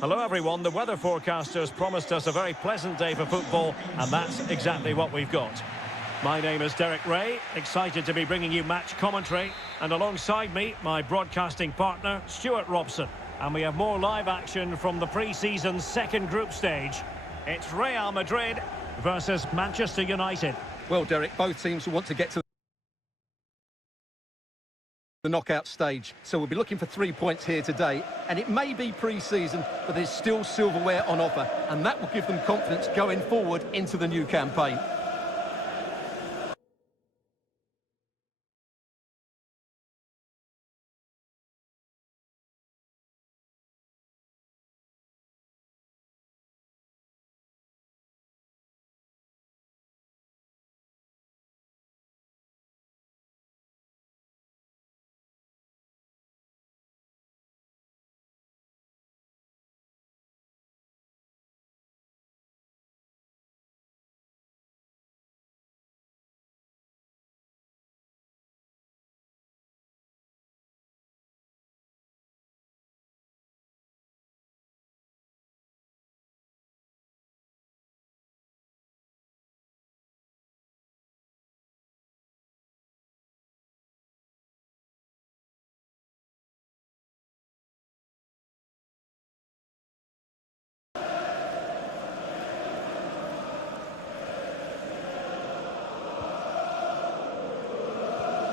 Hello everyone, the weather forecasters promised us a very pleasant day for football, and that's exactly what we've got. My name is Derek Ray, excited to be bringing you match commentary, and alongside me, my broadcasting partner, Stuart Robson. And we have more live action from the pre-season second group stage. It's Real Madrid versus Manchester United. Well, Derek, both teams want to get to the knockout stage, so we'll be looking for 3 points here today, and it may be pre-season, but there's still silverware on offer, and that will give them confidence going forward into the new campaign.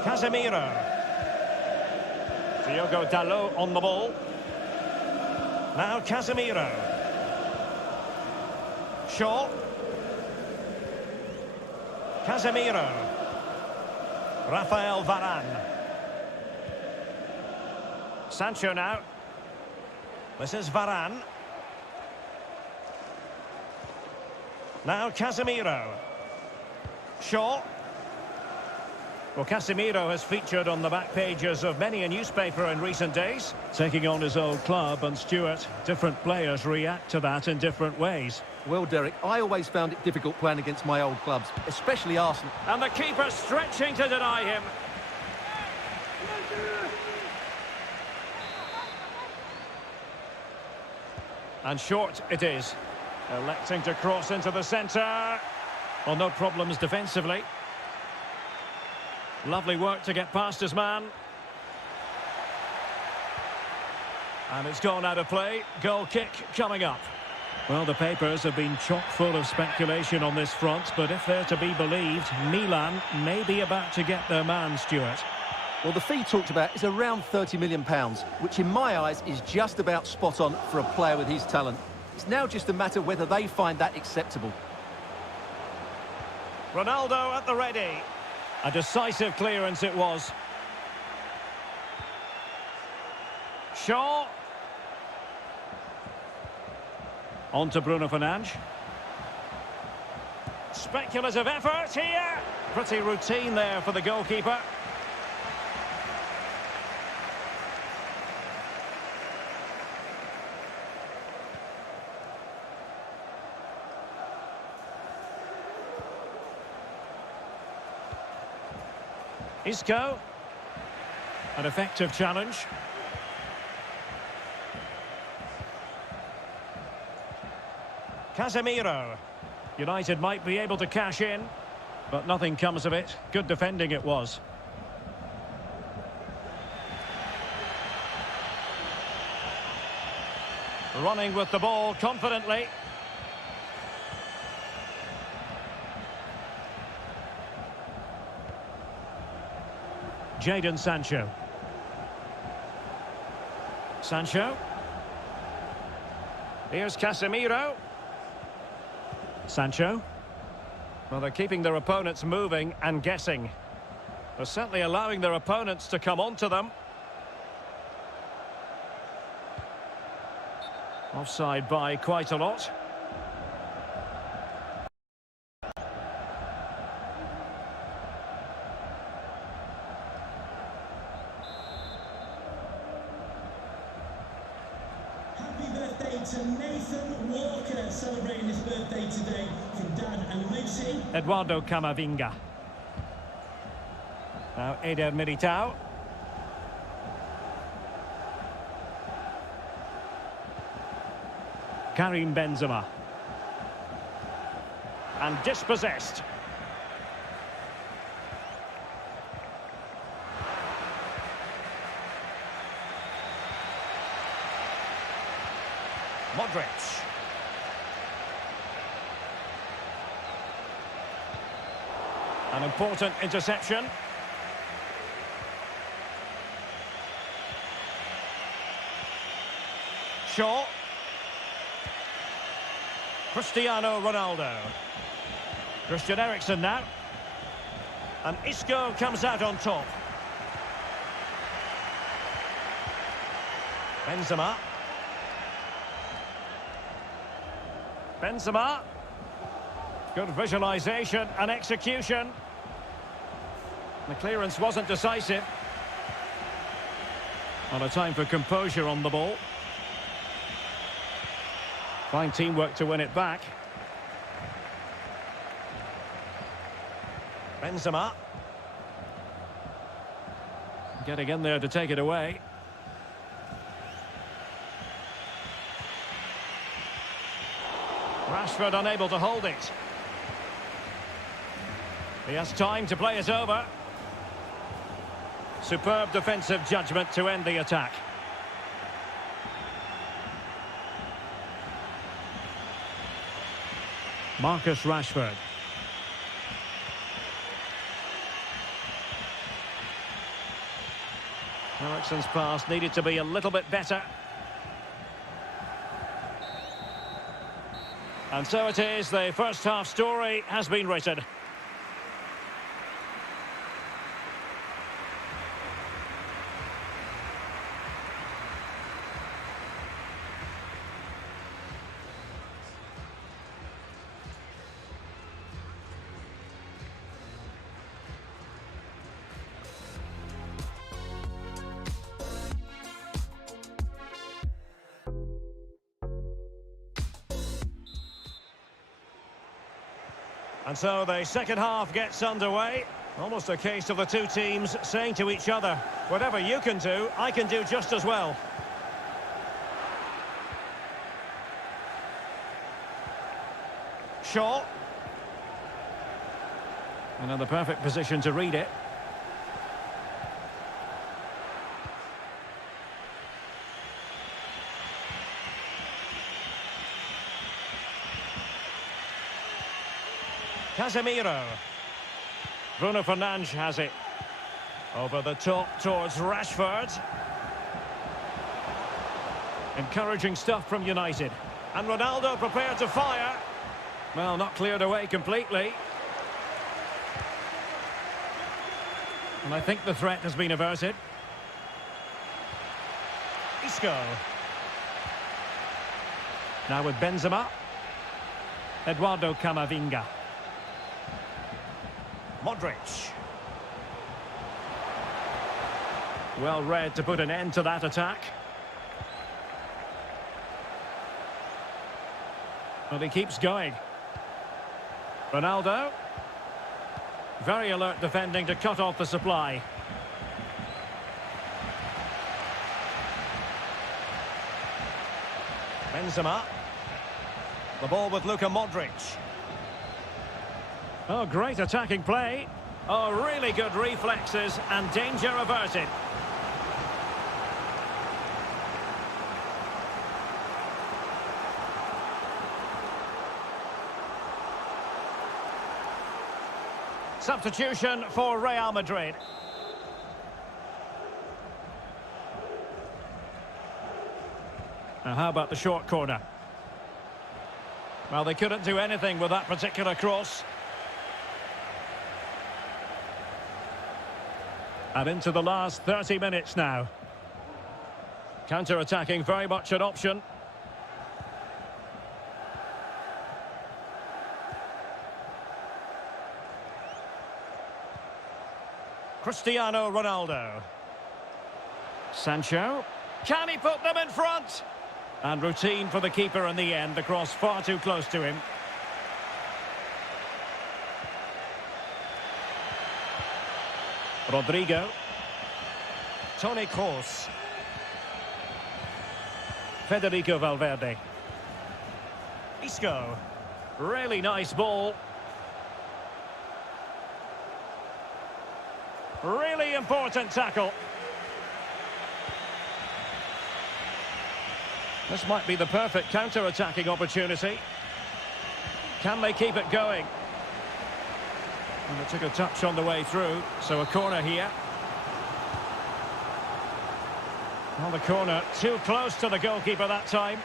Casemiro. Diogo Dalot on the ball. Now Casemiro. Shaw. Casemiro. Rafael Varane. Sancho now. This is Varane. Now Casemiro. Shaw. Well, Casemiro has featured on the back pages of many a newspaper in recent days, taking on his old club, and Stuart, different players react to that in different ways. Well, Derek, I always found it difficult playing against my old clubs, especially Arsenal. And the keeper stretching to deny him. And short it is. Electing to cross into the centre. Well, no problems defensively. Lovely work to get past his man. And it's gone out of play. Goal kick coming up. Well, the papers have been chock full of speculation on this front, but if they're to be believed, Milan may be about to get their man, Stuart. Well, the fee talked about is around £30 million, which in my eyes is just about spot on for a player with his talent. It's now just a matter whether they find that acceptable. Ronaldo at the ready. A decisive clearance it was. Shaw. On to Bruno Fernandes. Speculative effort here. Pretty routine there for the goalkeeper. Isco. An effective challenge. Casemiro. United might be able to cash in, but nothing comes of it. Good defending it was. Running with the ball confidently. Jadon Sancho. Sancho. Here's Casemiro. Sancho. Well, they're keeping their opponents moving and guessing. They're certainly allowing their opponents to come onto them. Offside by quite a lot. To Nathan Walker, celebrating his birthday today from Dad and Lucy. Eduardo Camavinga. Now Eder Militao. Karim Benzema. And dispossessed. Modric. An important interception. Shaw. Cristiano Ronaldo. Christian Eriksen now. And Isco comes out on top. Benzema. Benzema. Good visualisation and execution. The clearance wasn't decisive. On a time for composure on the ball. Fine teamwork to win it back. Benzema. Getting in there to take it away. Rashford unable to hold it. He has time to play it over. Superb defensive judgment to end the attack. Marcus Rashford. Eriksen's pass needed to be a little bit better. And so it is, the first half story has been written. And so the second half gets underway. Almost a case of the two teams saying to each other, whatever you can do, I can do just as well. Shaw. And in the perfect position to read it. Casemiro. Bruno Fernandes has it. Over the top towards Rashford. Encouraging stuff from United. And Ronaldo prepared to fire. Well, not cleared away completely. And I think the threat has been averted. Isco. Now with Benzema. Eduardo Camavinga. Modric. Well read to put an end to that attack. And he keeps going. Ronaldo. Very alert defending to cut off the supply. Benzema. The ball with Luka Modric. Oh, great attacking play. Oh, really good reflexes and danger averted. Substitution for Real Madrid. Now, how about the short corner? Well, they couldn't do anything with that particular cross. And into the last 30 minutes now. Counter-attacking, very much an option. Cristiano Ronaldo. Sancho. Can he put them in front? And routine for the keeper in the end. The cross far too close to him. Rodrigo. Toni Kroos. Federico Valverde. Isco. Really nice ball. Really important tackle. This might be the perfect counter-attacking opportunity. Can they keep it going? And it took a touch on the way through, so a corner here. Well, the corner too close to the goalkeeper that time.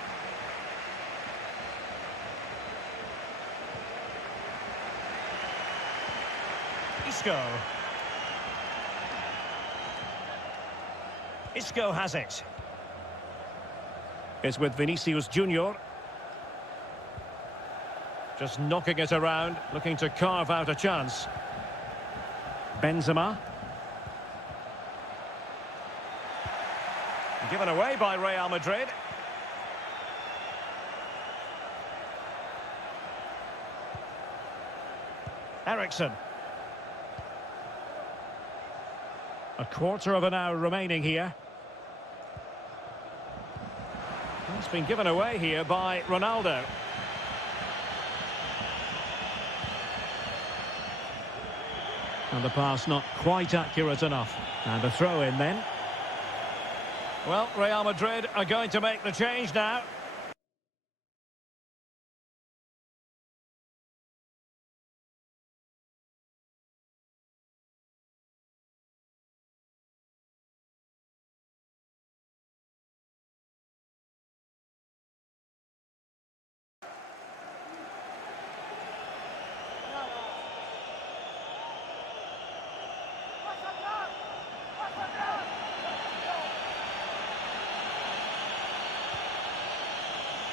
Isco. Isco has it. It's with Vinicius Junior. Just knocking it around, looking to carve out a chance. Benzema. Given away by Real Madrid. Eriksen. A quarter of an hour remaining here. It's been given away here by Ronaldo. And the pass not quite accurate enough. And a throw in then. Well, Real Madrid are going to make the change now.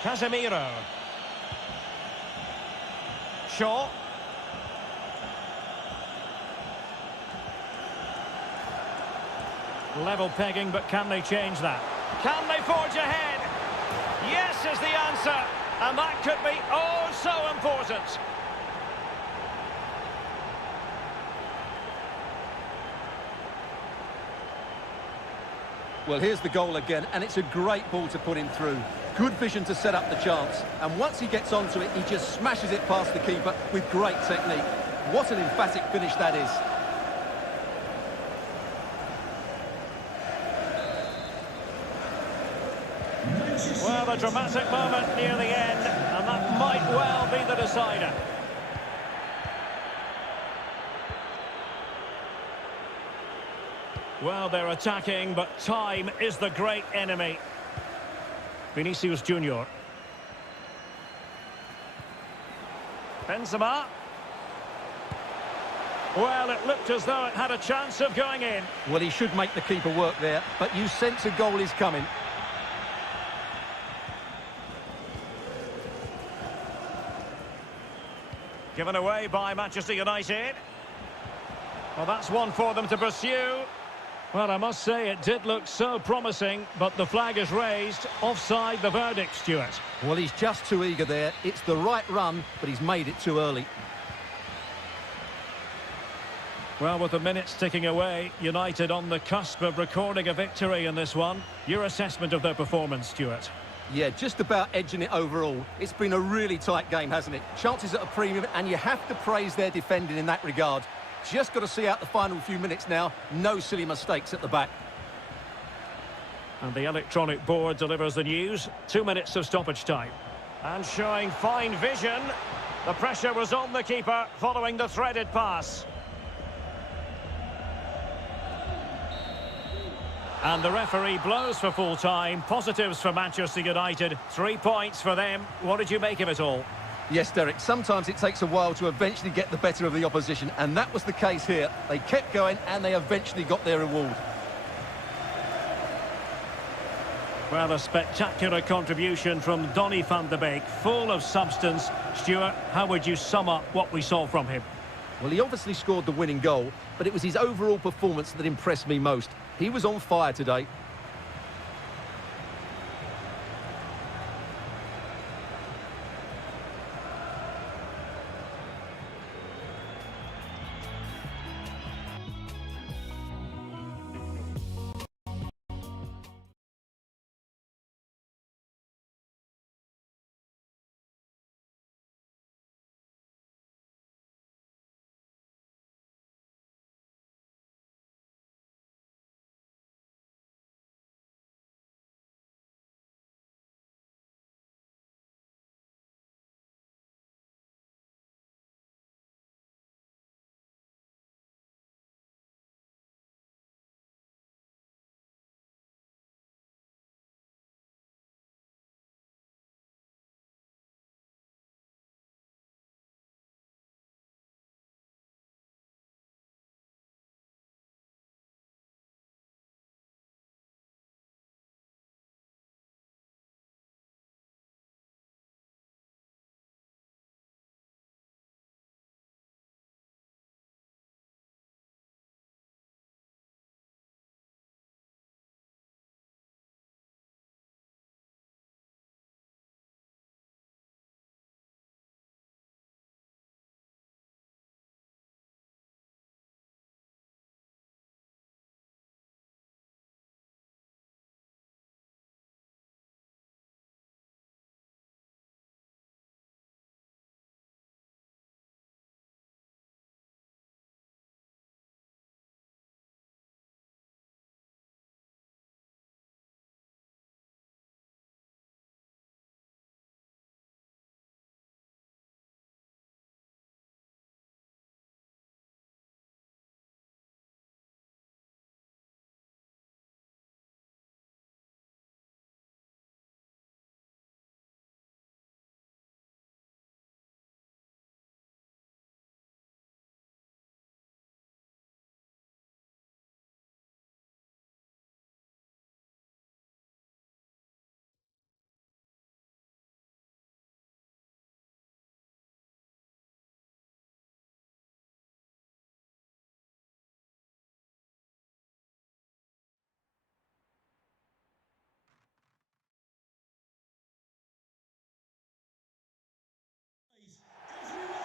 Casemiro. Shaw. Level pegging, but can they change that? Can they forge ahead? Yes is the answer, and that could be oh so important. Well, here's the goal again, and it's a great ball to put him through. Good vision to set up the chance, and once he gets onto it, he just smashes it past the keeper with great technique. What an emphatic finish that is. Well, a dramatic moment near the end, and that might well be the decider. Well, they're attacking, but time is the great enemy. Vinicius Junior. Benzema. Well, it looked as though it had a chance of going in. Well, he should make the keeper work there, but you sense a goal is coming. Given away by Manchester United. Well, that's one for them to pursue. Well, I must say it did look so promising, but the flag is raised. Offside the verdict, Stuart. Well, he's just too eager there. It's the right run, but he's made it too early. Well, with the minutes ticking away, United on the cusp of recording a victory in this one. Your assessment of their performance, Stuart? Yeah, just about edging it overall. It's been a really tight game, hasn't it? Chances at a premium, and you have to praise their defending in that regard. Just got to see out the final few minutes now. No silly mistakes at the back. And the electronic board delivers the news. 2 minutes of stoppage time. And showing fine vision. The pressure was on the keeper following the threaded pass. And the referee blows for full time. Positives for Manchester United. 3 points for them. What did you make of it all? Yes, Derek, sometimes it takes a while to eventually get the better of the opposition, and that was the case here. They kept going, and they eventually got their reward. Well, a spectacular contribution from Donny van de Beek, full of substance. Stuart, how would you sum up what we saw from him? Well, he obviously scored the winning goal, but it was his overall performance that impressed me most. He was on fire today.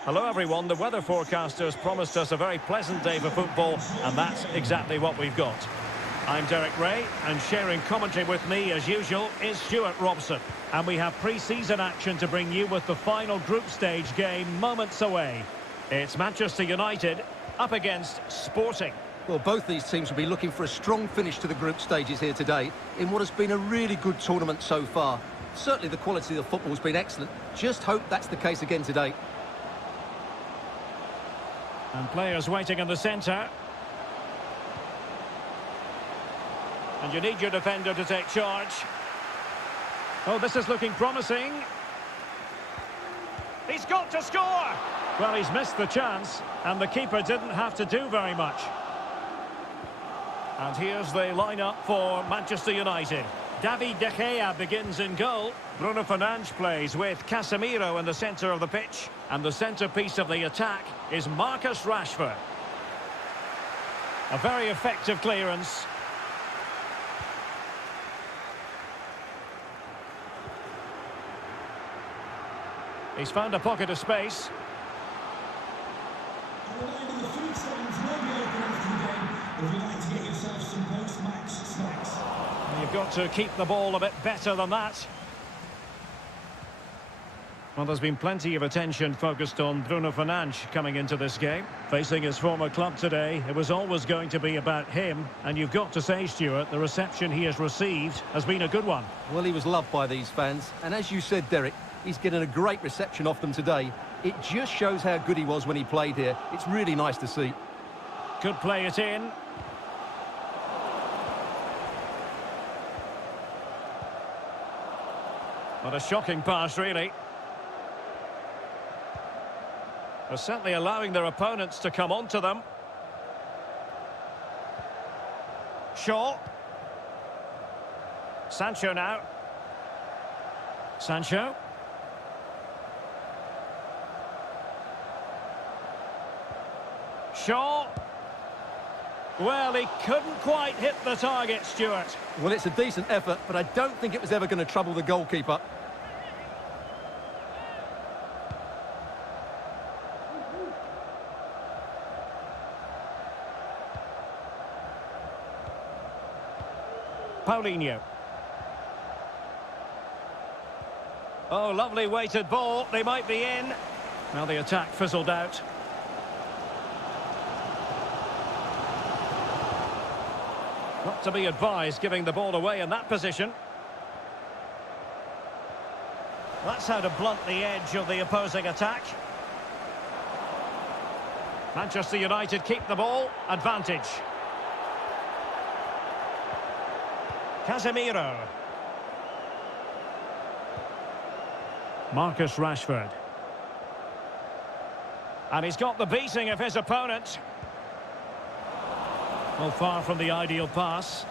Hello everyone, the weather forecasters promised us a very pleasant day for football, and that's exactly what we've got. I'm Derek Ray, and sharing commentary with me as usual is Stuart Robson. And we have pre-season action to bring you with the final group stage game moments away. It's Manchester United up against Sporting. Well, both these teams will be looking for a strong finish to the group stages here today in what has been a really good tournament so far. Certainly the quality of the football has been excellent. Just hope that's the case again today. And players waiting in the centre. And you need your defender to take charge. Oh, this is looking promising. He's got to score! Well, he's missed the chance, and the keeper didn't have to do very much. And here's the lineup for Manchester United. David De Gea begins in goal. Bruno Fernandes plays with Casemiro in the centre of the pitch. And the centrepiece of the attack is Marcus Rashford. A very effective clearance. He's found a pocket of space. A reminder, the food stands will be open after the game if you'd like to get yourself some post-match snacks. You've got to keep the ball a bit better than that. Well, there's been plenty of attention focused on Bruno Fernandes coming into this game. Facing his former club today, it was always going to be about him. And you've got to say, Stuart, the reception he has received has been a good one. Well, he was loved by these fans. And as you said, Derek, he's getting a great reception off them today. It just shows how good he was when he played here. It's really nice to see. Could play it in. What a shocking pass, really. They're certainly allowing their opponents to come onto them. Shaw. Sancho now. Sancho. Shaw. Well, he couldn't quite hit the target, Stuart. Well, it's a decent effort, but I don't think it was ever going to trouble the goalkeeper. Paulinho. Oh, lovely weighted ball. They might be in. Now the attack fizzled out. Not to be advised giving the ball away in that position. That's how to blunt the edge of the opposing attack. Manchester United keep the ball. Advantage. Casemiro. Marcus Rashford. And he's got the beating of his opponent. Well, far from the ideal pass.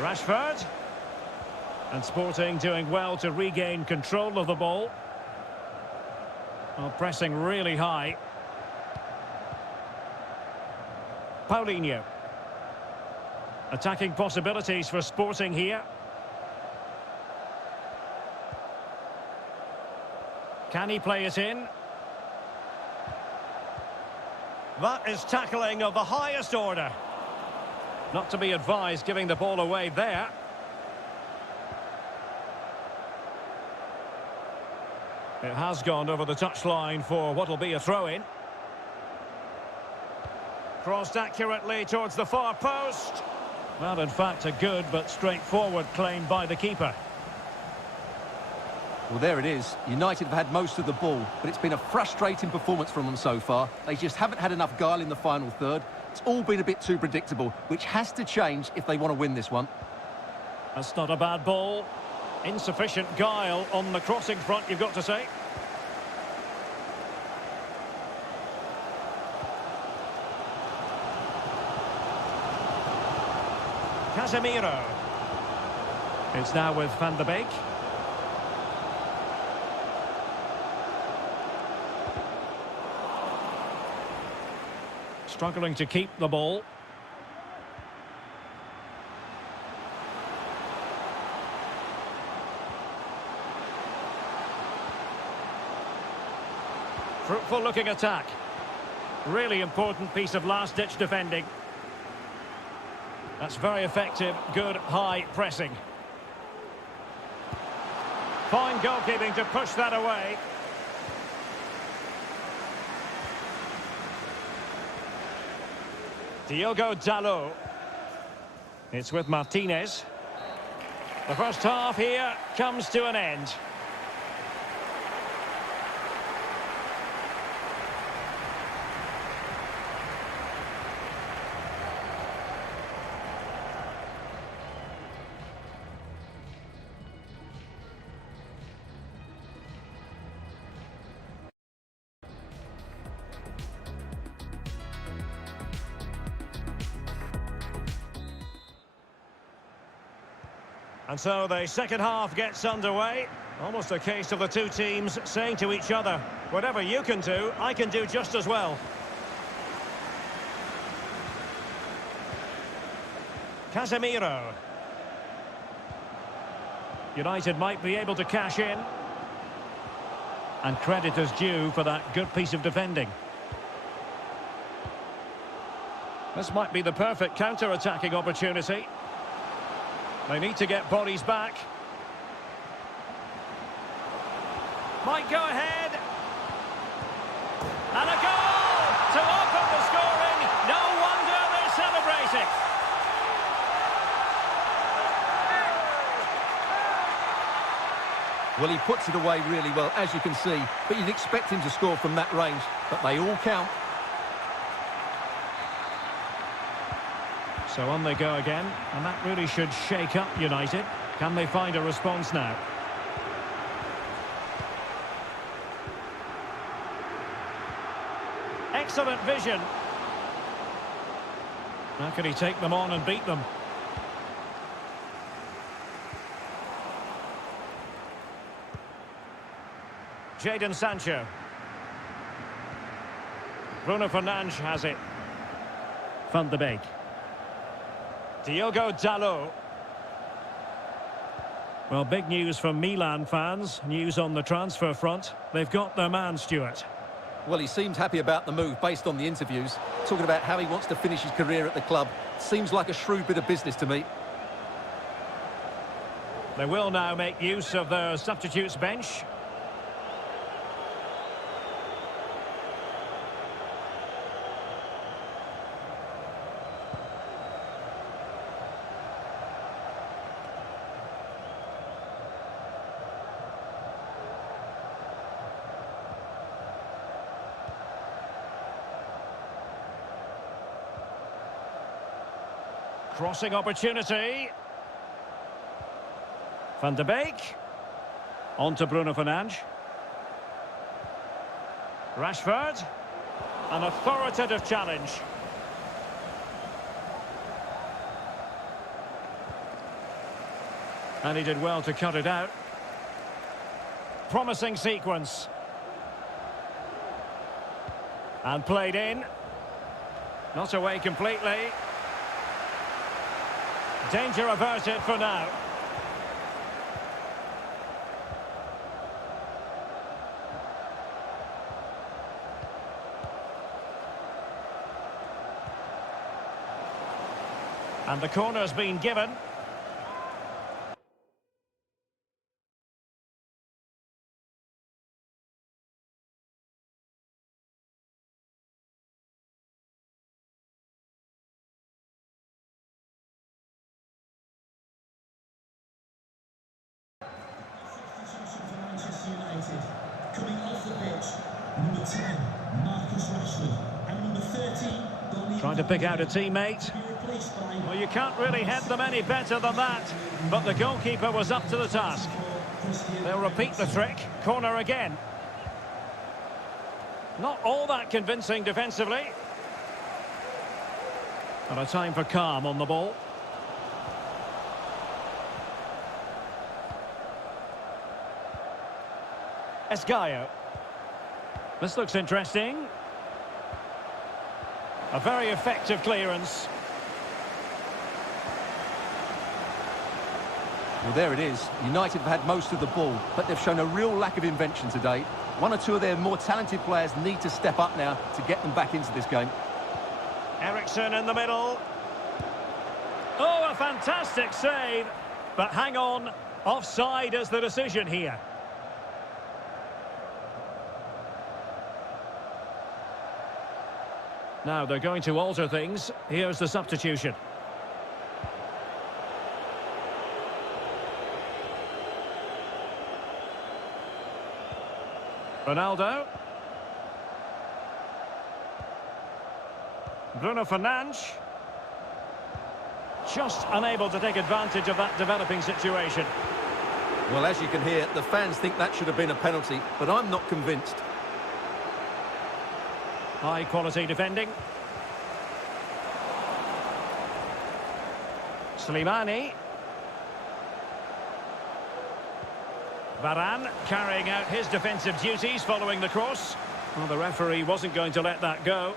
Rashford. And Sporting doing well to regain control of the ball. Well, pressing really high. Paulinho. Attacking possibilities for Sporting here. Can he play it in? That is tackling of the highest order. Not to be advised giving the ball away there. It has gone over the touchline for what will be a throw-in. Crossed accurately towards the far post. Well, in fact, a good but straightforward claim by the keeper. Well, there it is. United have had most of the ball, but it's been a frustrating performance from them so far. They just haven't had enough guile in the final third. It's all been a bit too predictable, which has to change if they want to win this one. That's not a bad ball. Insufficient guile on the crossing front, you've got to say. Casemiro. It's now with Van de Beek. Struggling to keep the ball. Skillful looking attack. Really important piece of last-ditch defending. That's very effective, good high pressing. Fine goalkeeping to push that away. Diogo Dalot. It's with Martinez. The first half here comes to an end. And so the second half gets underway. Almost a case of the two teams saying to each other, whatever you can do, I can do just as well. Casemiro. United might be able to cash in. And credit is due for that good piece of defending. This might be the perfect counter-attacking opportunity. They need to get bodies back. Might go ahead. And a goal to open the scoring. No wonder they're celebrating. Well, he puts it away really well, as you can see. But you'd expect him to score from that range. But they all count. So on they go again, and that really should shake up United. Can they find a response now? Excellent vision. How can he take them on and beat them? Jadon Sancho. Bruno Fernandes has it. Van de Beek. Diogo Dalot. Well, big news for Milan fans. News on the transfer front. They've got their man, Stuart. Well, he seemed happy about the move based on the interviews. Talking about how he wants to finish his career at the club. Seems like a shrewd bit of business to me. They will now make use of their substitutes bench. Crossing opportunity. Van de Beek. On to Bruno Fernandes. Rashford. An authoritative challenge. And he did well to cut it out. Promising sequence. And played in. Not away completely. Danger averted for now. And the corner's been given. Coming off the pitch, number 10, Marcus Rashford, and number 13, trying to pick out a teammate. Well, you can't really head them any better than that, but the goalkeeper was up to the task. They'll repeat the trick, corner again. Not all that convincing defensively. And a time for calm on the ball. Esgaio. This looks interesting. A very effective clearance. Well, there it is. United have had most of the ball, but they've shown a real lack of invention today. One or two of their more talented players need to step up now to get them back into this game. Ericsson in the middle. Oh, a fantastic save. But hang on, offside is the decision here. Now they're going to alter things. Here's the substitution. Ronaldo. Bruno Fernandes. Just unable to take advantage of that developing situation. Well, as you can hear, the fans think that should have been a penalty, but I'm not convinced. High quality defending. Slimani. Varane carrying out his defensive duties following the cross. Well, the referee wasn't going to let that go.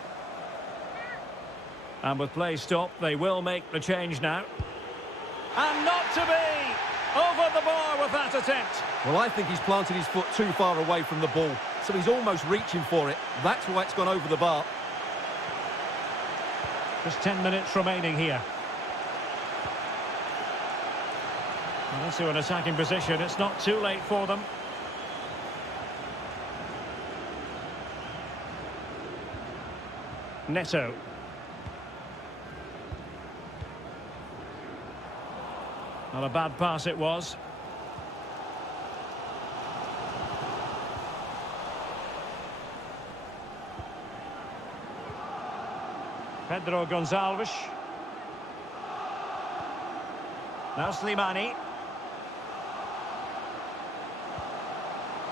And with play stopped, they will make the change now. And not to be! Over the bar with that attempt. Well, I think he's planted his foot too far away from the ball, so he's almost reaching for it. That's why it's gone over the bar. Just 10 minutes remaining here. Well, into an attacking position. It's not too late for them. Neto. Not a bad pass it was. Pedro Gonçalves. Now Slimani.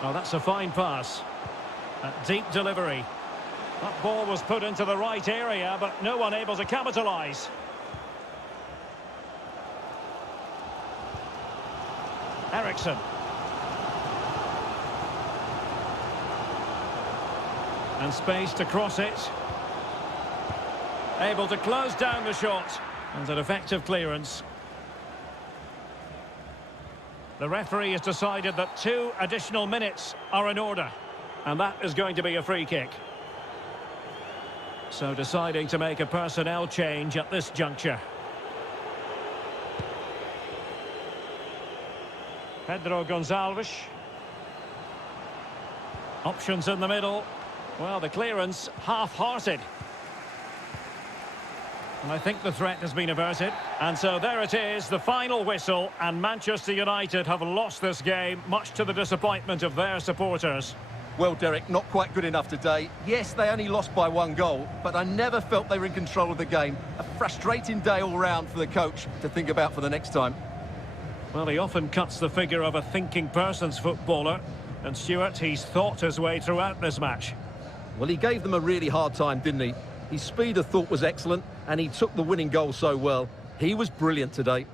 Oh, that's a fine pass. A deep delivery. That ball was put into the right area, but no one able to capitalise. Ericsson. And space to cross it. Able to close down the shot. And an effective clearance. The referee has decided that 2 additional minutes are in order. And that is going to be a free kick. So deciding to make a personnel change at this juncture. Pedro Gonçalves. Options in the middle. Well, the clearance half-hearted. And I think the threat has been averted. And so there it is, the final whistle. And Manchester United have lost this game, much to the disappointment of their supporters. Well, Derek, not quite good enough today. Yes, they only lost by 1 goal, but I never felt they were in control of the game. A frustrating day all round for the coach to think about for the next time. Well, he often cuts the figure of a thinking person's footballer. And Stuart, he's thought his way throughout this match. Well, he gave them a really hard time, didn't he? His speed of thought was excellent, and he took the winning goal so well. He was brilliant today.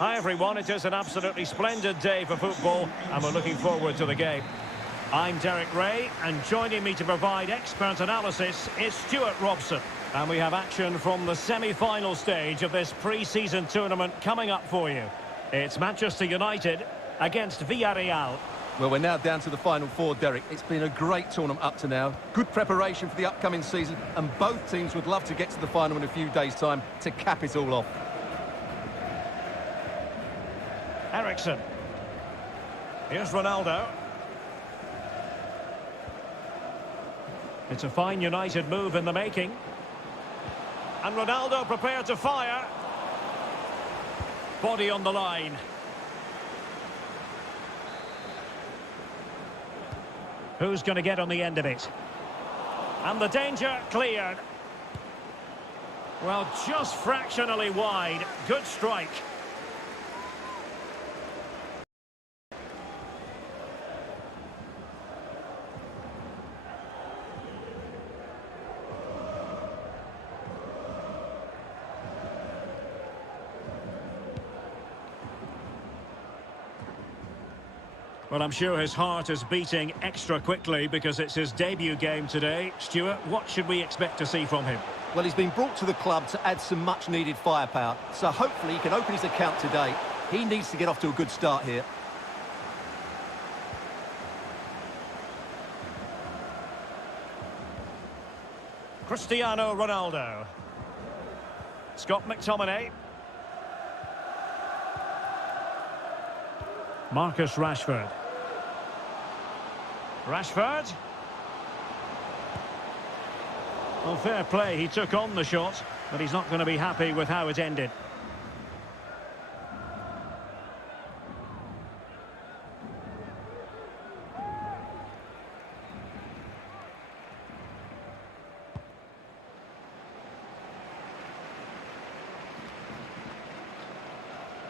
Hi everyone, it is an absolutely splendid day for football and we're looking forward to the game. I'm Derek Ray and joining me to provide expert analysis is Stuart Robson. And we have action from the semi-final stage of this pre-season tournament coming up for you. It's Manchester United against Villarreal. Well, we're now down to the final four, Derek. It's been a great tournament up to now. Good preparation for the upcoming season, and both teams would love to get to the final in a few days' time to cap it all off. Eriksen. Here's Ronaldo. It's a fine United move in the making. And Ronaldo prepared to fire. Body on the line. Who's going to get on the end of it? And the danger cleared. Well, just fractionally wide. Good strike. Well, I'm sure his heart is beating extra quickly because it's his debut game today. Stuart, what should we expect to see from him? Well, he's been brought to the club to add some much-needed firepower, so hopefully he can open his account today. He needs to get off to a good start here. Cristiano Ronaldo. Scott McTominay. Marcus Rashford. Rashford. Well, fair play, he took on the shot, but he's not going to be happy with how it ended.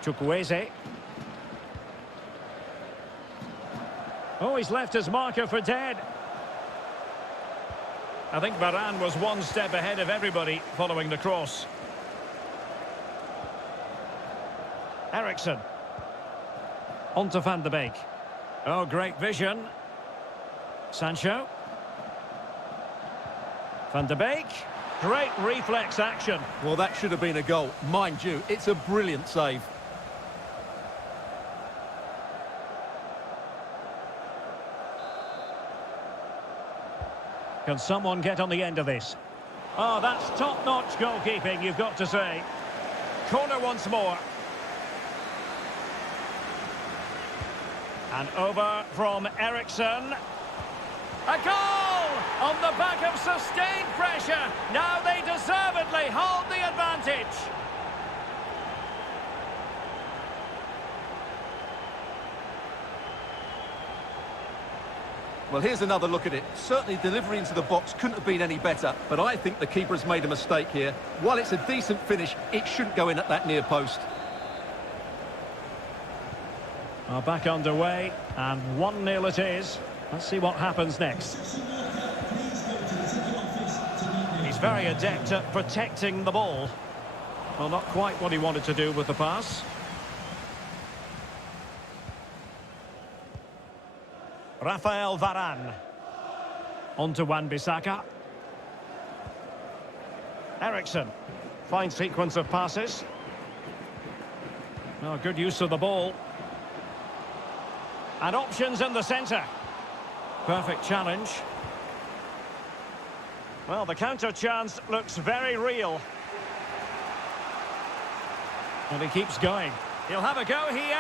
Chukwueze. Oh, he's left his marker for dead. I think Varane was one step ahead of everybody following the cross. Eriksen. On to Van de Beek. Oh, great vision. Sancho. Van de Beek. Great reflex action. Well, that should have been a goal. Mind you, it's a brilliant save. Can someone get on the end of this? Oh, that's top-notch goalkeeping, you've got to say. Corner once more. And over from Eriksen. A goal! On the back of sustained pressure. Now they deservedly hold the advantage. Well, here's another look at it. Certainly delivery into the box couldn't have been any better, but I think the keeper has made a mistake here. While it's a decent finish, it shouldn't go in at that near post. Well, back underway, and 1-0 it is. Let's see what happens next. He's very adept at protecting the ball. Well, not quite what he wanted to do with the pass. Rafael Varane. On to Wan-Bissaka. Eriksen. Fine sequence of passes. Oh, good use of the ball. And options in the centre. Perfect challenge. Well, the counter chance looks very real. And he keeps going. He'll have a go here.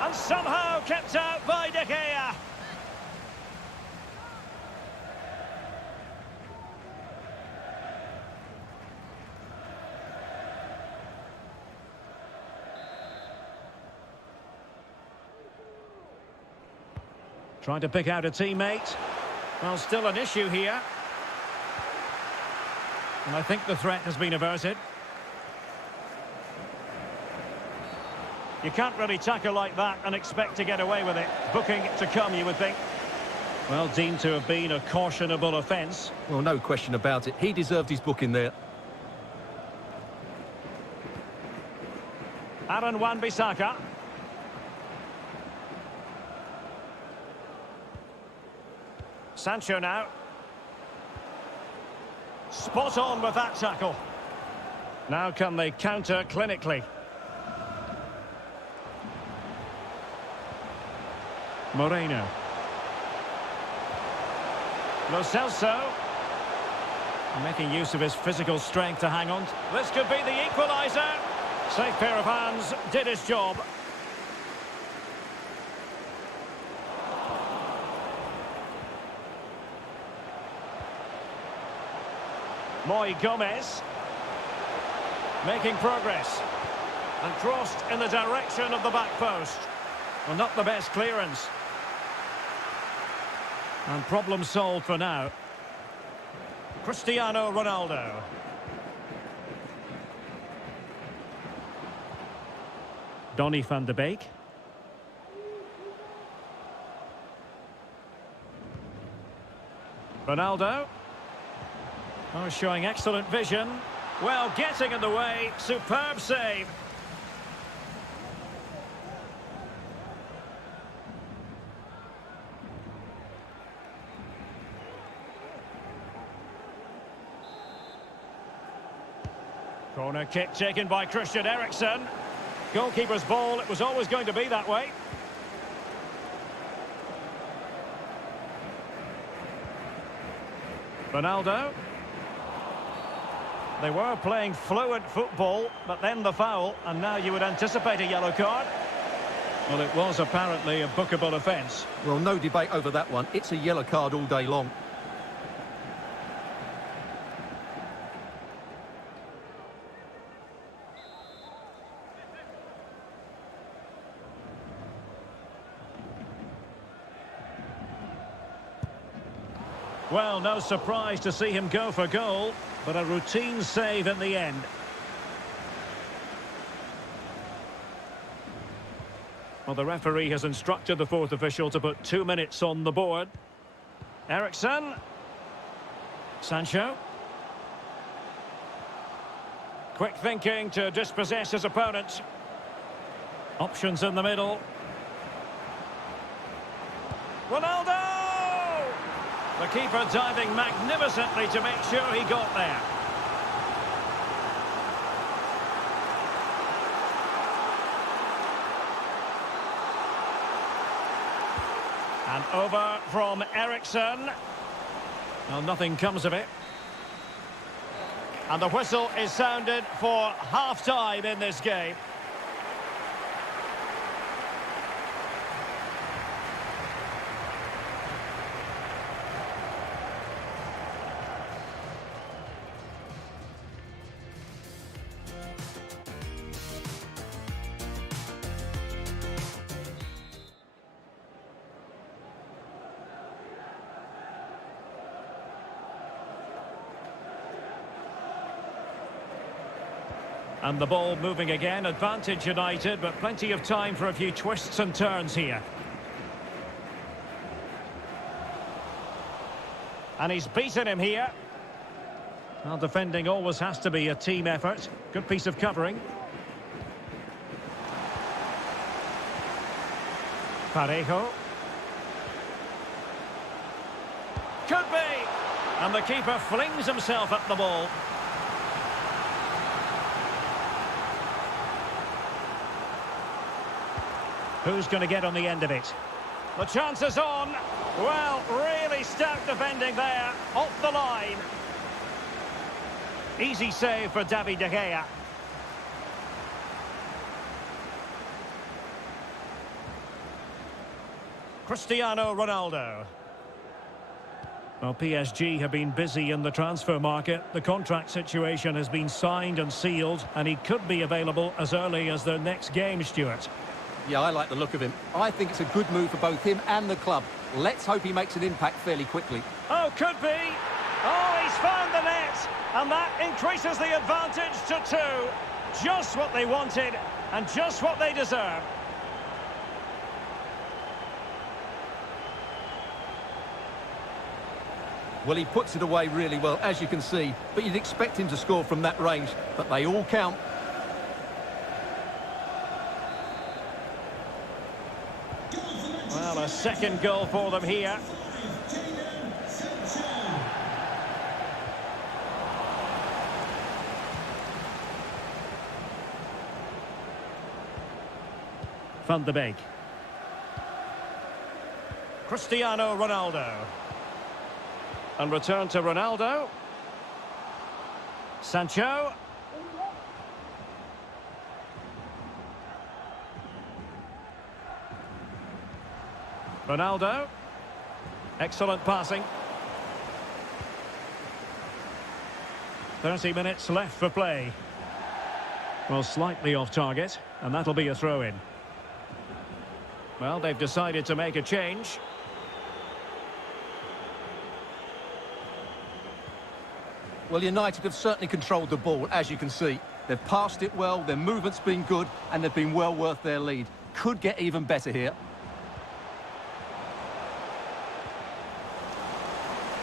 And somehow kept out by De Gea. Trying to pick out a teammate. Well, still an issue here. And I think the threat has been averted. You can't really tackle like that and expect to get away with it. Booking to come, you would think. Well, deemed to have been a cautionable offence. Well, no question about it. He deserved his booking there. Aaron Wan-Bissaka. Sancho now. Spot on with that tackle. Now can they counter clinically? Moreno. Lo Celso. Making use of his physical strength to hang on. This could be the equaliser. Safe pair of hands, did his job. Moy Gomez. Making progress. And crossed in the direction of the back post. Well, not the best clearance. And problem solved for now. Cristiano Ronaldo. Donny van de Beek. Ronaldo. Oh, showing excellent vision. Well, getting in the way. Superb save. Corner kick taken by Christian Eriksen. Goalkeeper's ball, it was always going to be that way. Ronaldo. They were playing fluent football, but then the foul, and now you would anticipate a yellow card. Well, it was apparently a bookable offence. Well, no debate over that one. It's a yellow card all day long. Well, no surprise to see him go for goal, but a routine save in the end. Well, the referee has instructed the fourth official to put 2 minutes on the board. Eriksen. Sancho. Quick thinking to dispossess his opponent. Options in the middle. Ronaldo! The keeper diving magnificently to make sure he got there. And over from Eriksen. Well, nothing comes of it. And the whistle is sounded for half-time in this game. And the ball moving again, advantage United, but plenty of time for a few twists and turns here. And he's beaten him here. Well, defending always has to be a team effort. Good piece of covering. Parejo. Could be! And the keeper flings himself at the ball. Who's going to get on the end of it? The chance is on. Well, really stout defending there. Off the line. Easy save for David De Gea. Cristiano Ronaldo. Well, PSG have been busy in the transfer market. The contract situation has been signed and sealed, and he could be available as early as their next game, Stuart. Yeah, I like the look of him. I think it's a good move for both him and the club. Let's hope he makes an impact fairly quickly. Oh, could be. Oh, he's found the net. And that increases the advantage to 2. Just what they wanted and just what they deserve. Well, he puts it away really well, as you can see. But you'd expect him to score from that range. But they all count. A second goal for them here. Van de Beek. Cristiano Ronaldo. And return to Ronaldo. Sancho. Ronaldo. Excellent passing. 30 minutes left for play. Well, slightly off target, and that'll be a throw-in. Well, they've decided to make a change. Well, United have certainly controlled the ball, as you can see. They've passed it well, their movement's been good, and they've been well worth their lead. Could get even better here.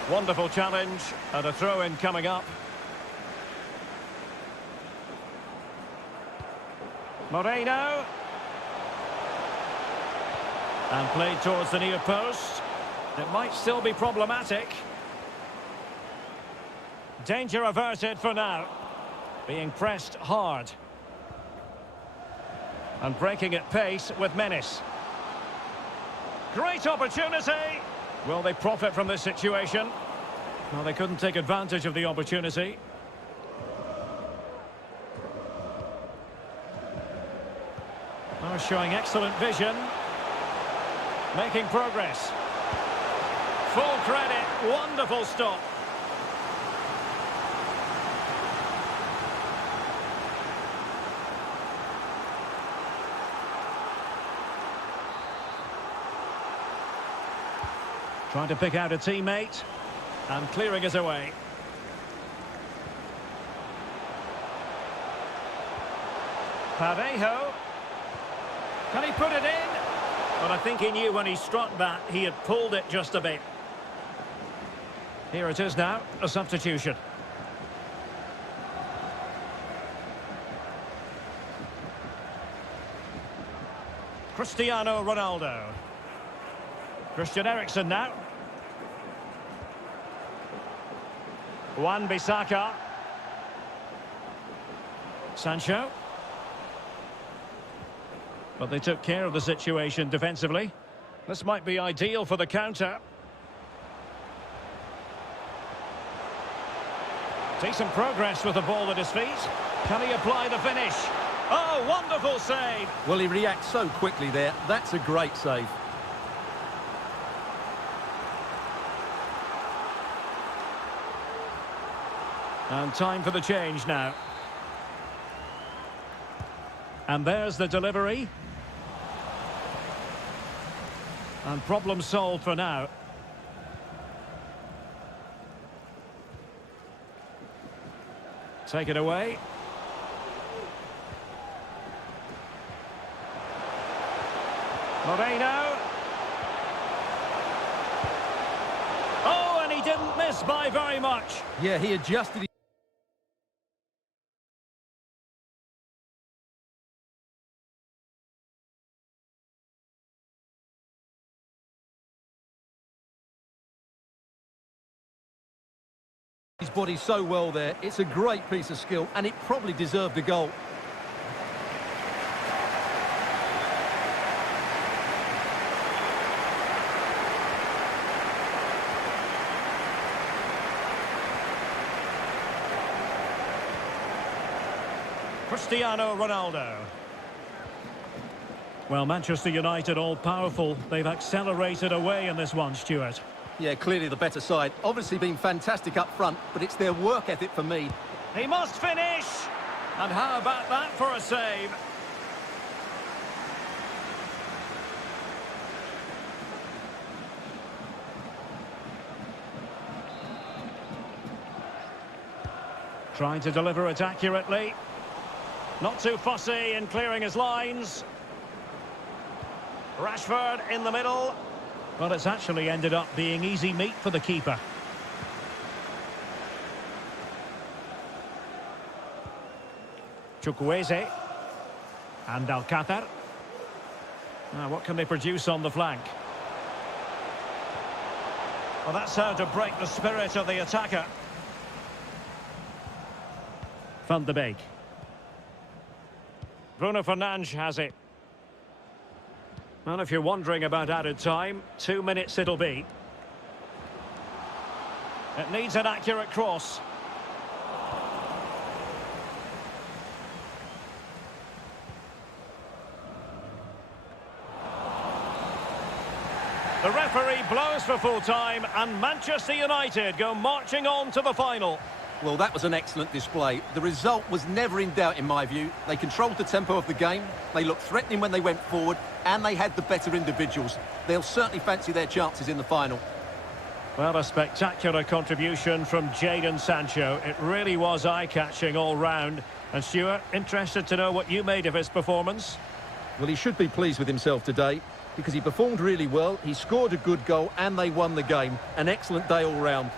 Wonderful challenge, and a throw-in coming up. Moreno. And played towards the near post. It might still be problematic. Danger averted for now. Being pressed hard. And breaking at pace with menace. Great opportunity. Will they profit from this situation? Well, they couldn't take advantage of the opportunity. Oh, showing excellent vision. Making progress. Full credit. Wonderful stop. Trying to pick out a teammate. And clearing it away. Parejo. Can he put it in? Well, I think he knew when he struck that, he had pulled it just a bit. Here it is now, a substitution. Cristiano Ronaldo. Christian Eriksen now. Wan-Bissaka. Sancho. But they took care of the situation defensively. This might be ideal for the counter. Decent progress with the ball at his feet. Can he apply the finish? Oh, wonderful save! Well, he reacts so quickly there. That's a great save. And time for the change now. And there's the delivery. And problem solved for now. Take it away. Moreno. Oh, and he didn't miss by very much. Yeah, he adjusted his body so well there. It's a great piece of skill, and it probably deserved a goal. Cristiano Ronaldo. Well, Manchester United all-powerful. They've accelerated away in this one, Stuart. Yeah, clearly the better side. Obviously been fantastic up front, but it's their work ethic for me. He must finish! And how about that for a save? Trying to deliver it accurately. Not too fussy in clearing his lines. Rashford in the middle. Well, it's actually ended up being easy meat for the keeper. Chukwueze. And Alcácer. Now, what can they produce on the flank? Well, that's how to break the spirit of the attacker. Van de Beek. Bruno Fernandes has it. And if you're wondering about added time, 2 minutes it'll be. It needs an accurate cross. The referee blows for full time, and Manchester United go marching on to the final. Well, that was an excellent display. The result was never in doubt in my view. They controlled the tempo of the game, they looked threatening when they went forward, and they had the better individuals. They'll certainly fancy their chances in the final. Well, a spectacular contribution from Jadon Sancho. It really was eye-catching all round. And Stuart, interested to know what you made of his performance? Well, he should be pleased with himself today because he performed really well, he scored a good goal, and they won the game. An excellent day all round.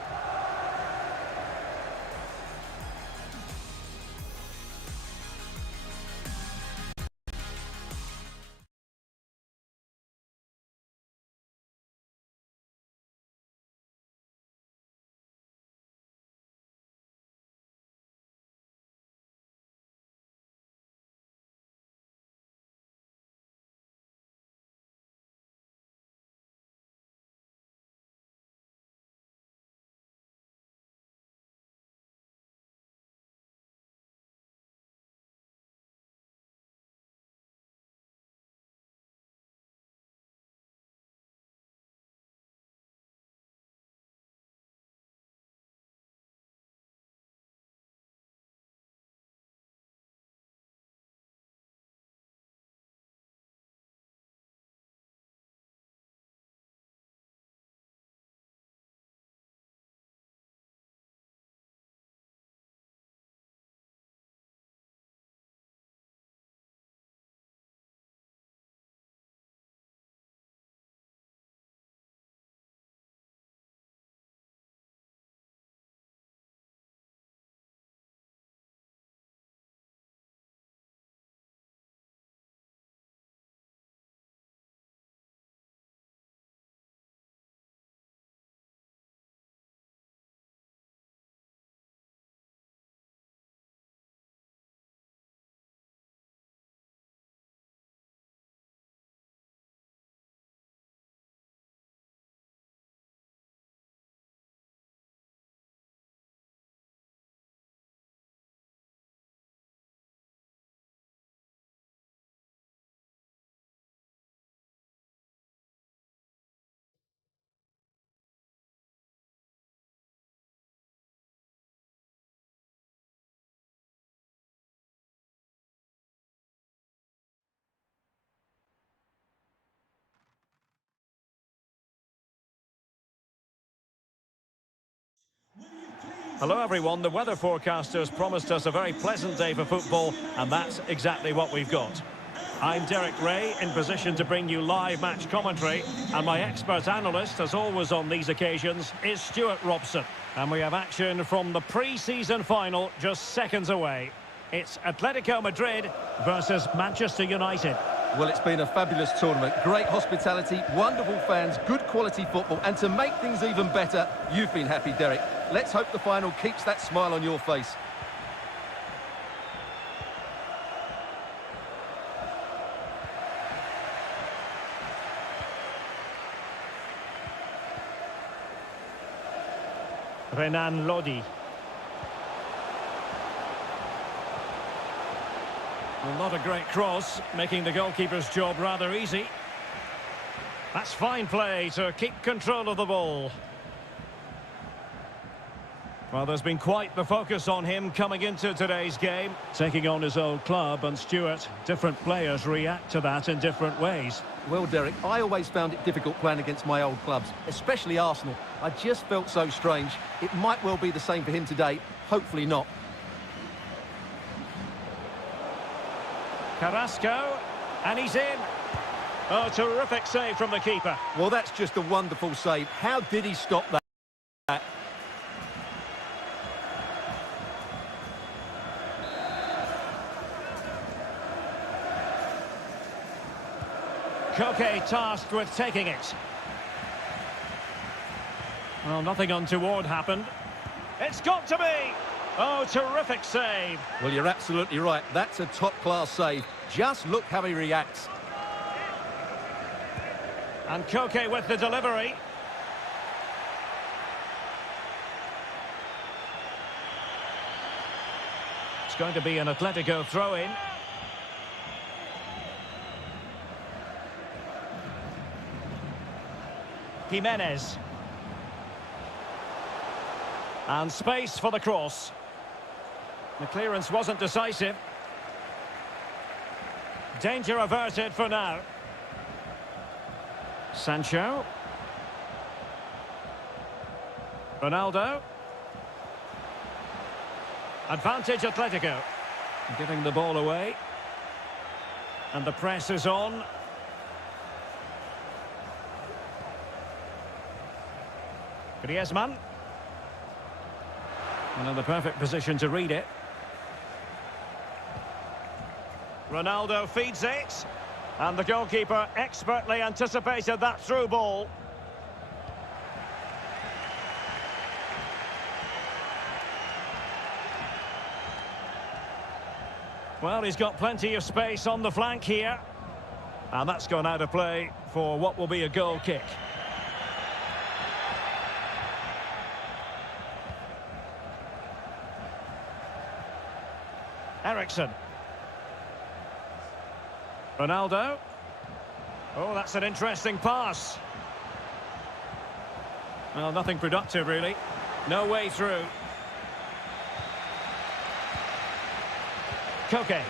Hello everyone, the weather forecasters promised us a very pleasant day for football, and that's exactly what we've got. I'm Derek Ray, in position to bring you live match commentary, and my expert analyst, as always on these occasions, is Stuart Robson. And we have action from the pre-season final just seconds away. It's Atletico Madrid versus Manchester United. Well, it's been a fabulous tournament. Great hospitality, wonderful fans, good quality football. And to make things even better, you've been happy, Derek. Let's hope the final keeps that smile on your face. Renan Lodi. Well, not a great cross, making the goalkeeper's job rather easy. That's fine play to keep control of the ball. Well, there's been quite the focus on him coming into today's game, taking on his old club, and Stuart, different players react to that in different ways. Well, Derek, I always found it difficult playing against my old clubs, especially Arsenal. I just felt so strange. It might well be the same for him today, hopefully not. Carrasco, and he's in. Oh, terrific save from the keeper. Well, that's just a wonderful save. How did he stop that? Koke tasked with taking it. Well, nothing untoward happened. It's got to be! Oh, terrific save. Well, you're absolutely right. That's a top-class save. Just look how he reacts. And Koke with the delivery. It's going to be an Atletico throw-in. Jimenez. And space for the cross. The clearance wasn't decisive. Danger averted for now. Sancho. Ronaldo. Advantage Atletico. Giving the ball away. And the press is on. Griezmann. And in the perfect position to read it. Ronaldo feeds it. And the goalkeeper expertly anticipated that through ball. Well, he's got plenty of space on the flank here. And that's gone out of play for what will be a goal kick. Ericsson. Ronaldo. Oh, that's an interesting pass. Well, nothing productive, really. No way through. Koke.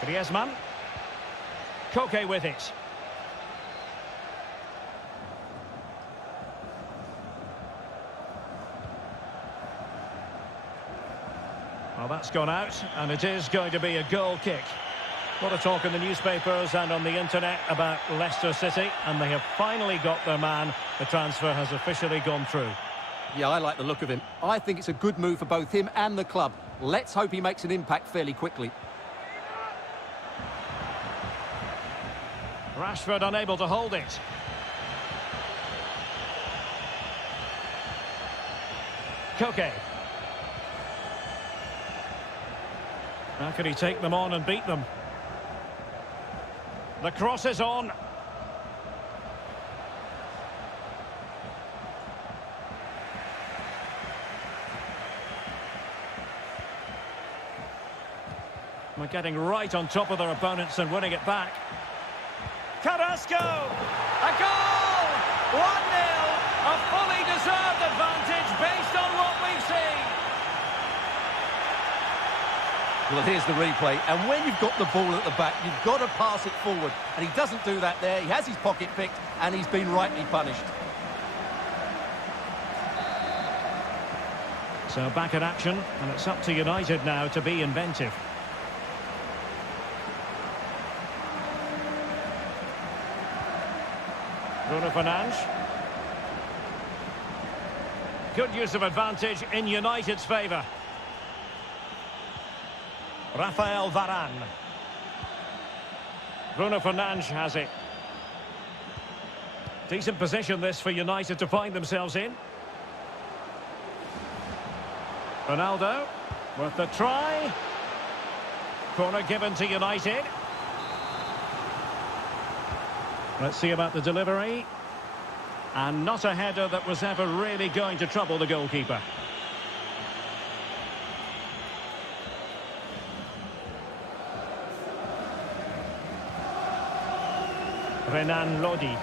Griezmann. Koke with it. Well, that's gone out, and it is going to be a goal kick. A lot of talk in the newspapers and on the internet about Leicester City, and they have finally got their man. The transfer has officially gone through. Yeah, I like the look of him. I think it's a good move for both him and the club. Let's hope he makes an impact fairly quickly. Rashford unable to hold it. Koke. How can he take them on and beat them? The cross is on. We're getting right on top of their opponents and winning it back. Carrasco! A goal! 1-0! A fully deserved advantage based on what we've seen. Well, here's the replay, and when you've got the ball at the back, you've got to pass it forward, and he doesn't do that there. He has his pocket picked, and he's been rightly punished. So back in action, and it's up to United now to be inventive. Bruno Fernandes. Good use of advantage in United's favour. Rafael Varane. Bruno Fernandes has it. Decent position this for United to find themselves in. Ronaldo with the try. Corner given to United. Let's see about the delivery. And not a header that was ever really going to trouble the goalkeeper. Renan Lodi.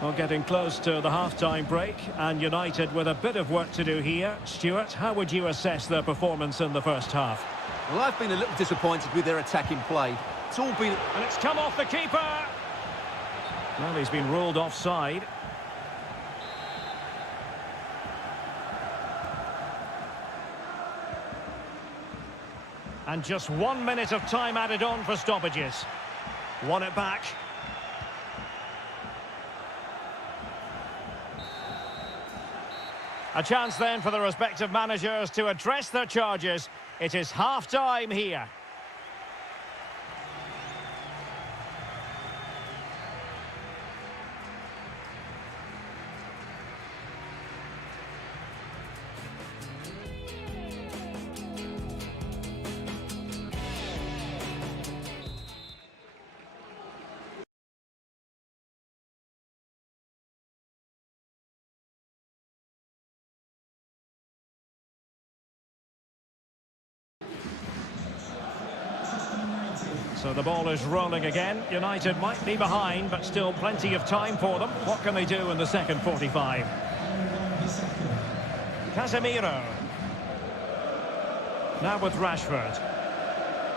Well, getting close to the half-time break, and United with a bit of work to do here. Stuart, how would you assess their performance in the first half? Well, I've been a little disappointed with their attacking play. It's all been... And it's come off the keeper! Well, he's been ruled offside. And just 1 minute of time added on for stoppages. Won it back. A chance then for the respective managers to address their charges. It is half-time here. So the ball is rolling again. United might be behind, but still plenty of time for them. What can they do in the second 45? Casemiro. Now with Rashford.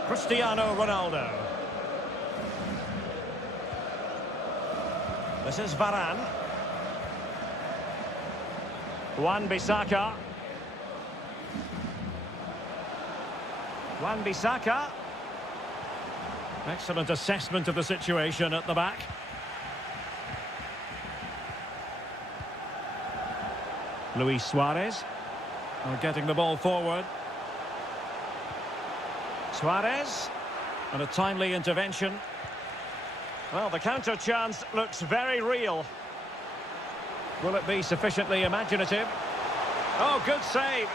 Cristiano Ronaldo. This is Varane. Wan-Bissaka. Wan-Bissaka. Excellent assessment of the situation at the back. Luis Suarez. Getting the ball forward. Suarez. And a timely intervention. Well, the counter chance looks very real. Will it be sufficiently imaginative? Oh, good save.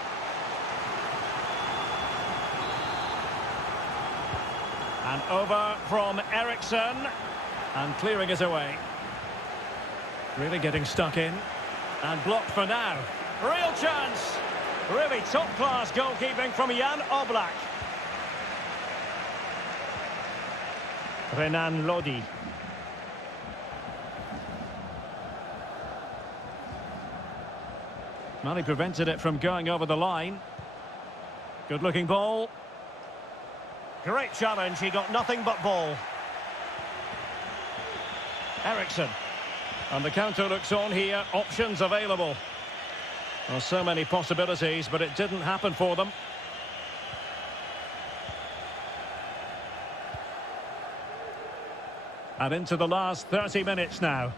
And over from Eriksen. And clearing it away. Really getting stuck in. And blocked for now. Real chance. Really top-class goalkeeping from Jan Oblak. Renan Lodi. Well, he prevented it from going over the line. Good-looking ball. Great challenge, he got nothing but ball. Eriksen. And the counter looks on here, options available. Well, so many possibilities, but it didn't happen for them. And into the last 30 minutes now.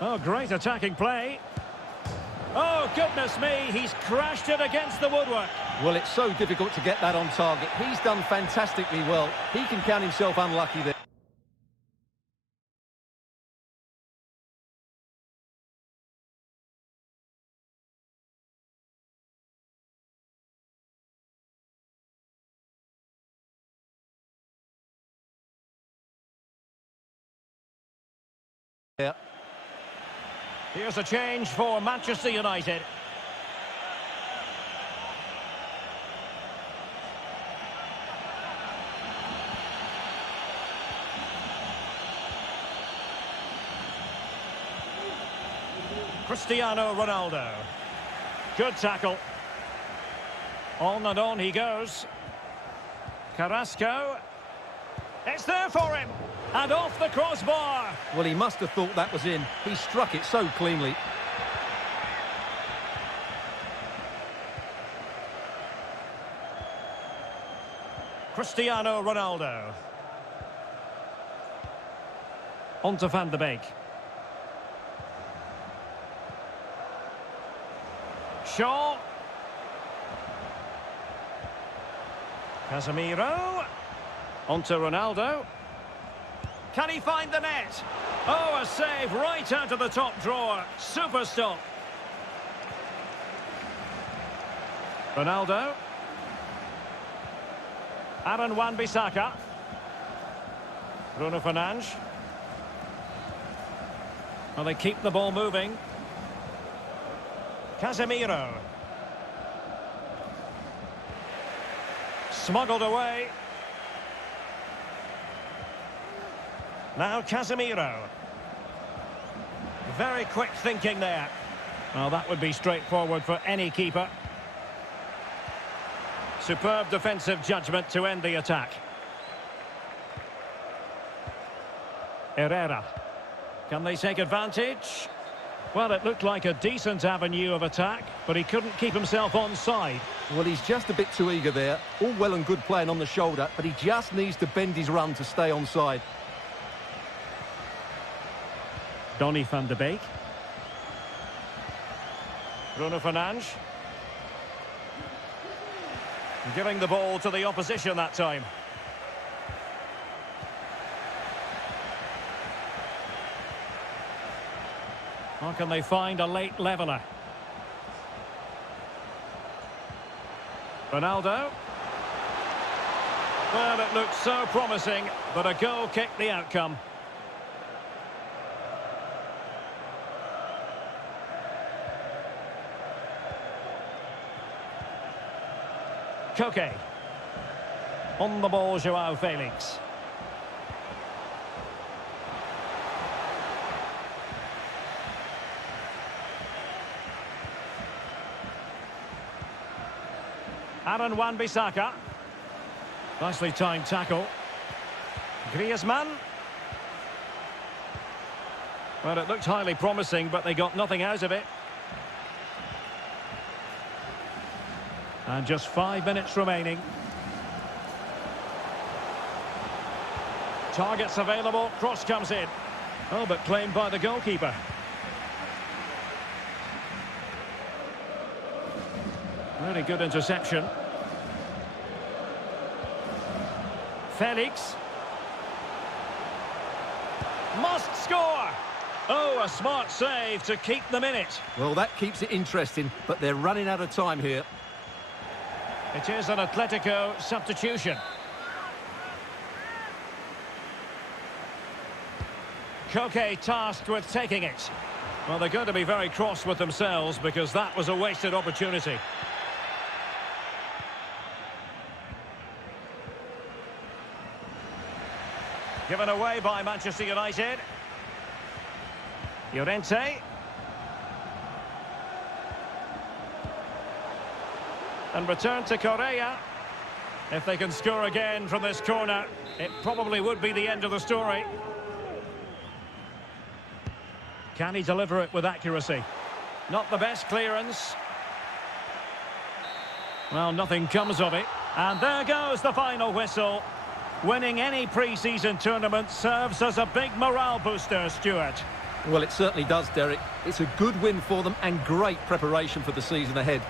Oh, great attacking play. Oh, goodness me, he's crashed it against the woodwork. Well, it's so difficult to get that on target. He's done fantastically well. He can count himself unlucky there. Yeah. Here's a change for Manchester United. Cristiano Ronaldo. Good tackle. On and on he goes. Carrasco. It's there for him. And off the crossbar. Well, he must have thought that was in. He struck it so cleanly. Cristiano Ronaldo. On to Van de Beek. Shaw. Casemiro. On to Ronaldo. Can he find the net? Oh, a save right out of the top drawer. Super stop. Ronaldo. Aaron Wan-Bissaka. Bruno Fernandes. Well, they keep the ball moving. Casemiro. Smuggled away. Now Casemiro. Very quick thinking there. Well, that would be straightforward for any keeper. Superb defensive judgment to end the attack. Herrera. Can they take advantage? Well, it looked like a decent avenue of attack, but he couldn't keep himself onside. Well, he's just a bit too eager there. All well and good playing on the shoulder, but he just needs to bend his run to stay onside. Donny van de Beek. Bruno Fernandes. Giving the ball to the opposition that time. Or can they find a late leveller? Ronaldo. Well, it looked so promising, but a goal kicked the outcome. Koke. On the ball, Joao Felix. Aaron Wan-Bissaka. Nicely timed tackle. Griezmann. Well, it looked highly promising, but they got nothing out of it. And just 5 minutes remaining. Targets available, cross comes in. Oh, but claimed by the goalkeeper. Really good interception. Felix. Must score! Oh, a smart save to keep them in it. Well, that keeps it interesting, but they're running out of time here. It is an Atletico substitution. Koke tasked with taking it. Well, they're going to be very cross with themselves because that was a wasted opportunity. Given away by Manchester United. Llorente. And return to Correa. If they can score again from this corner, it probably would be the end of the story. Can he deliver it with accuracy? Not the best clearance. Well, nothing comes of it. And there goes the final whistle. Winning any pre-season tournament serves as a big morale booster, Stuart. Well, it certainly does, Derek. It's a good win for them and great preparation for the season ahead.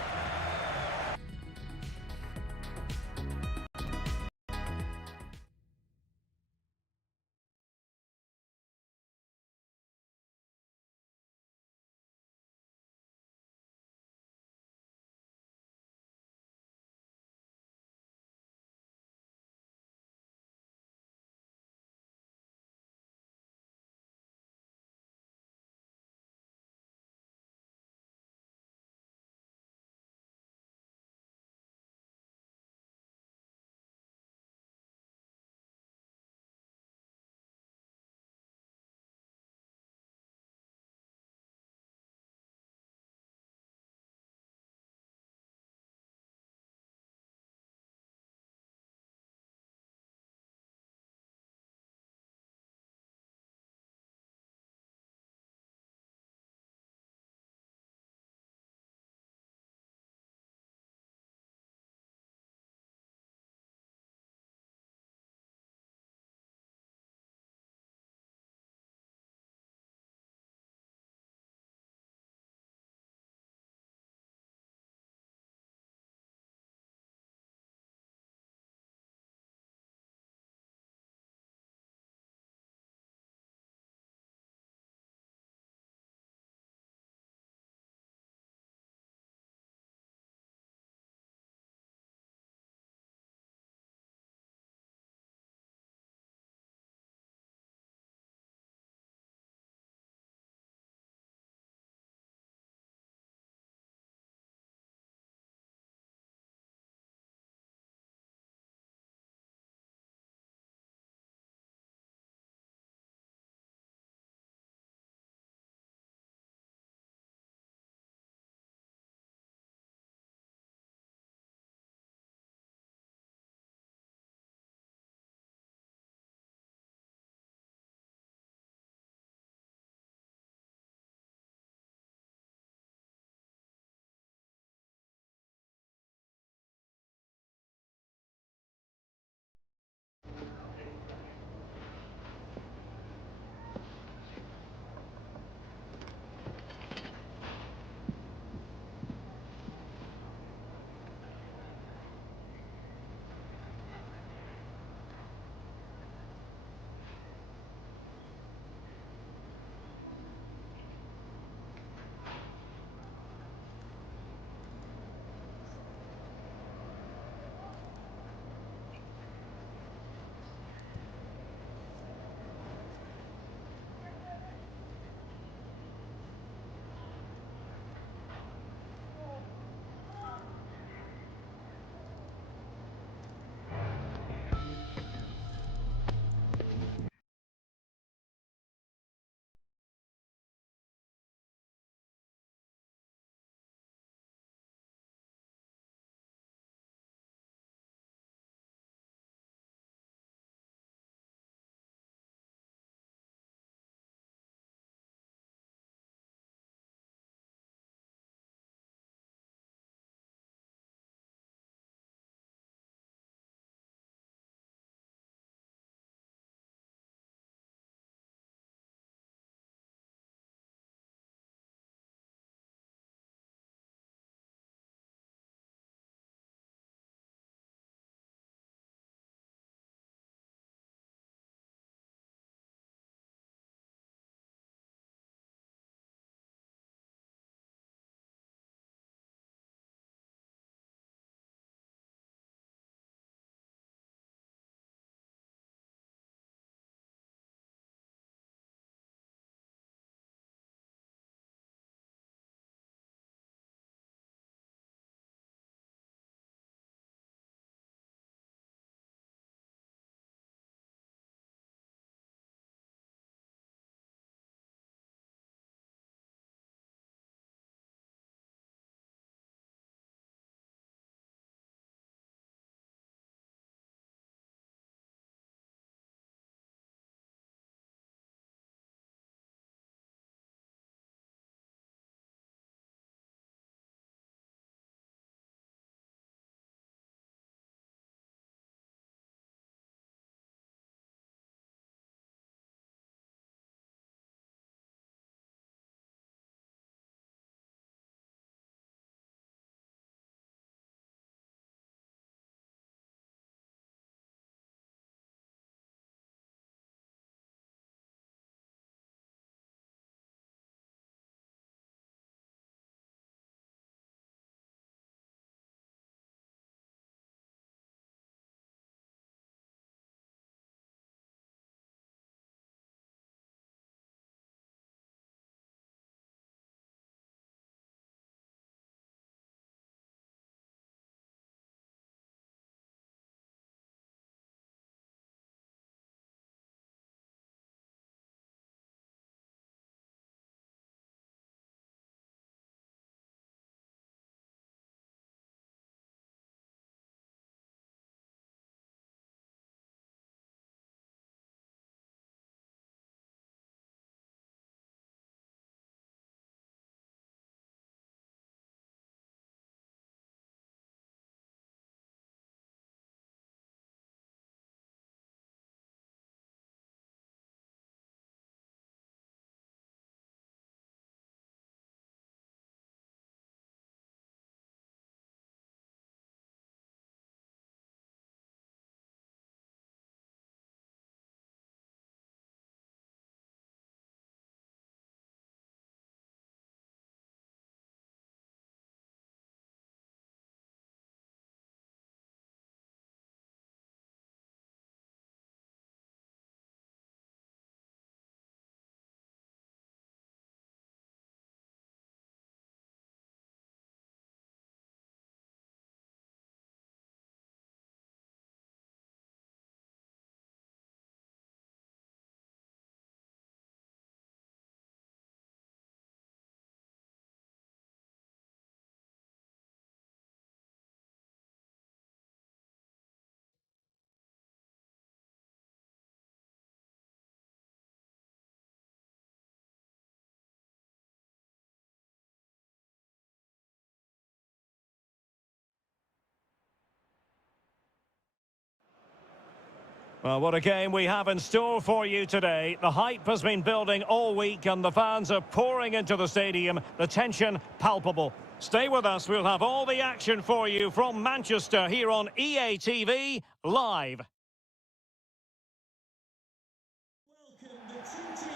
Well, what a game we have in store for you today. The hype has been building all week and the fans are pouring into the stadium. The tension palpable. Stay with us. We'll have all the action for you from Manchester here on EA TV live.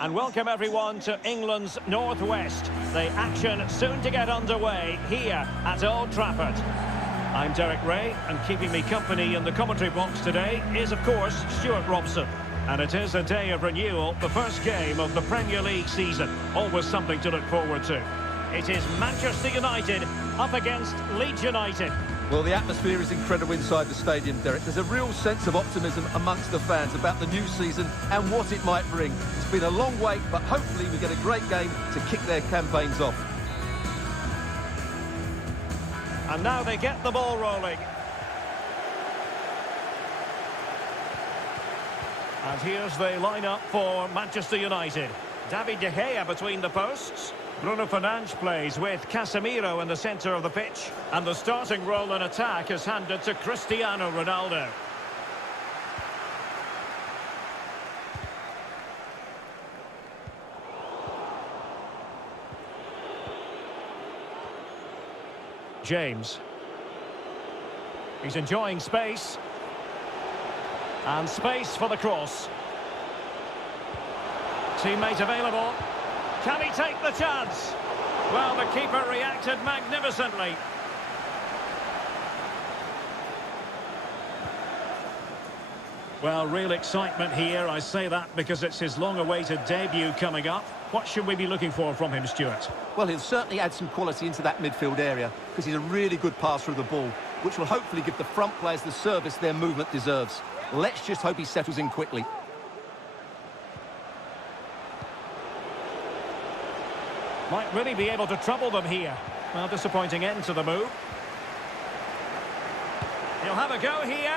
And welcome everyone to England's Northwest. The action soon to get underway here at Old Trafford. I'm Derek Ray, and keeping me company in the commentary box today is, of course, Stuart Robson. And it is a day of renewal, the first game of the Premier League season. Always something to look forward to. It is Manchester United up against Leeds United. Well, the atmosphere is incredible inside the stadium, Derek. There's a real sense of optimism amongst the fans about the new season and what it might bring. It's been a long wait, but hopefully we get a great game to kick their campaigns off. And now they get the ball rolling. And here's the lineup for Manchester United. David De Gea between the posts. Bruno Fernandes plays with Casemiro in the centre of the pitch. And the starting role in attack is handed to Cristiano Ronaldo. James. He's enjoying space. And space for the cross. Teammate available. Can he take the chance? Well, the keeper reacted magnificently. Well, real excitement here. I say that because it's his long-awaited debut coming up. What should we be looking for from him, Stuart? Well, he'll certainly add some quality into that midfield area because he's a really good passer of the ball, which will hopefully give the front players the service their movement deserves. Let's just hope he settles in quickly. Might really be able to trouble them here. Well, disappointing end to the move. He'll have a go here.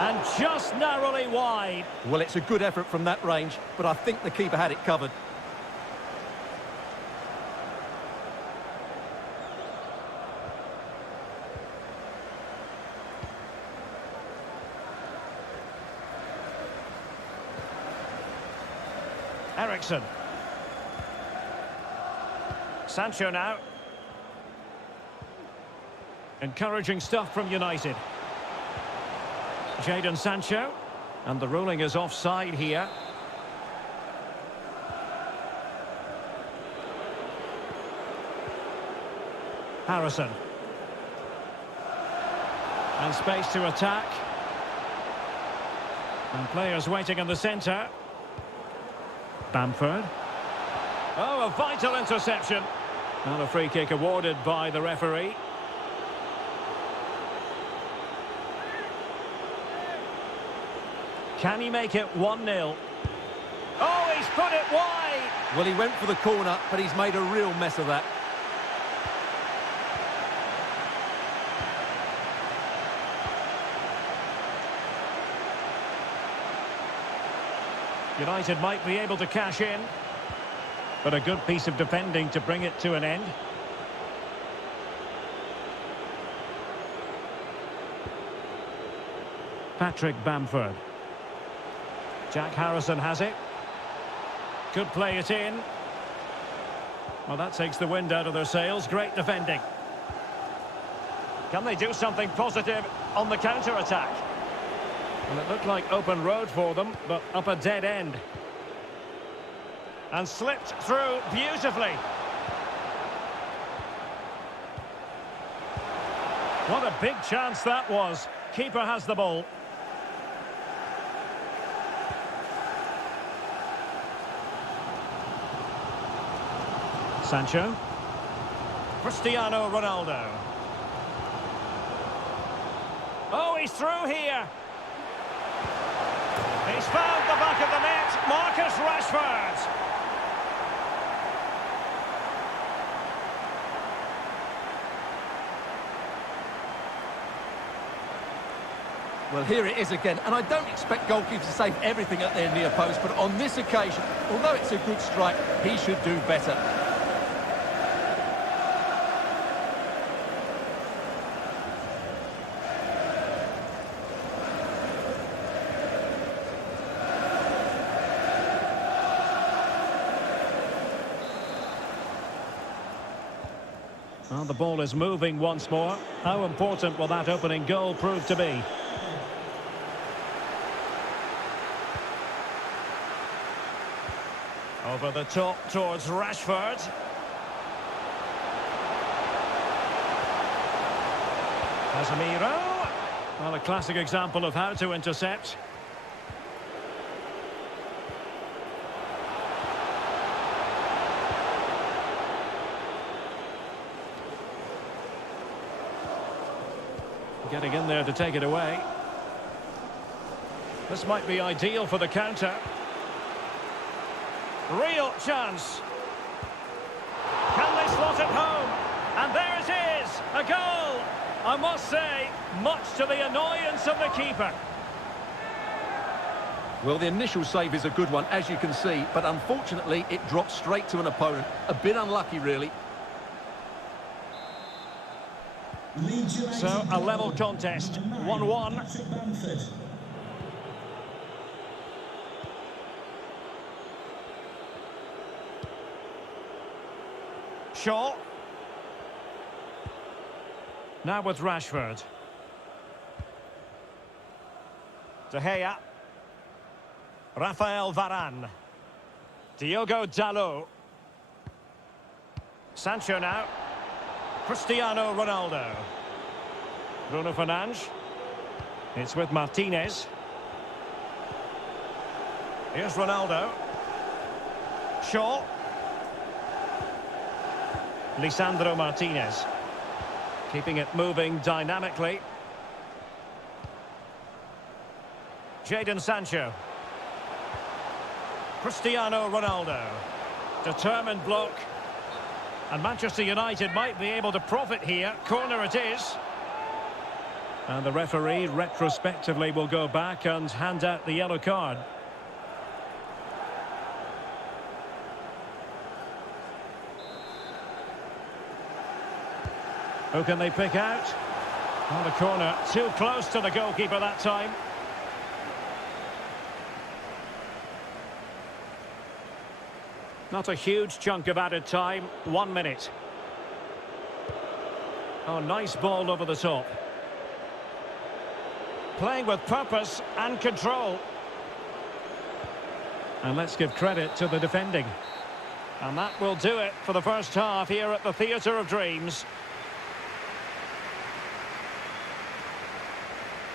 And just narrowly wide. Well, it's a good effort from that range, but I think the keeper had it covered. Eriksen. Sancho now. Encouraging stuff from United. Jadon Sancho. And the ruling is offside here. Harrison. And space to attack. And players waiting in the centre. Bamford. Oh, a vital interception. And a free kick awarded by the referee. Can he make it 1-0? Oh, he's put it wide! Well, he went for the corner, but he's made a real mess of that. United might be able to cash in. But a good piece of defending to bring it to an end. Patrick Bamford. Jack Harrison has it. Could play it in. Well, that takes the wind out of their sails. Great defending. Can they do something positive on the counter-attack? Well, it looked like open road for them, but up a dead end. And slipped through beautifully. What a big chance that was. Keeper has the ball. Sancho. Cristiano Ronaldo. Oh, he's through here. He's found the back of the net. Marcus Rashford. Well, here it is again, and I don't expect goalkeepers to save everything at their near post, but on this occasion, although it's a good strike, he should do better. Well, the ball is moving once more. How important will that opening goal prove to be? Over the top towards Rashford. Casemiro. Well, a classic example of how to intercept. Getting in there to take it away. This might be ideal for the counter. Real chance. Can they slot it home? And there it is, a goal. I must say, much to the annoyance of the keeper. Well, the initial save is a good one, as you can see, but unfortunately it dropped straight to an opponent. A bit unlucky, really. So, a level contest, 1-1. Shaw. Now with Rashford. De Gea. Rafael Varane. Diogo Dalot. Sancho now. Cristiano Ronaldo. Bruno Fernandes. It's with Martinez. Here's Ronaldo. Shaw. Lisandro Martinez. Keeping it moving dynamically. Jadon Sancho. Cristiano Ronaldo. Determined block. And Manchester United might be able to profit here. Corner it is. And the referee retrospectively will go back and hand out the yellow card. Who can they pick out? On the corner, too close to the goalkeeper that time. Not a huge chunk of added time, 1 minute. Oh, nice ball over the top. Playing with purpose and control. And let's give credit to the defending. And that will do it for the first half here at the Theatre of Dreams.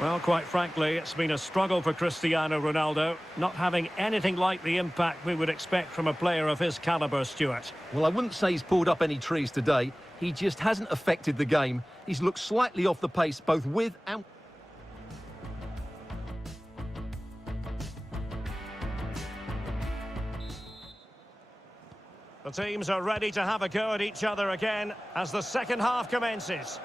Well, quite frankly, it's been a struggle for Cristiano Ronaldo, not having anything like the impact we would expect from a player of his calibre, Stuart. Well, I wouldn't say he's pulled up any trees today. He just hasn't affected the game. He's looked slightly off the pace, both with and... The teams are ready to have a go at each other again as the second half commences.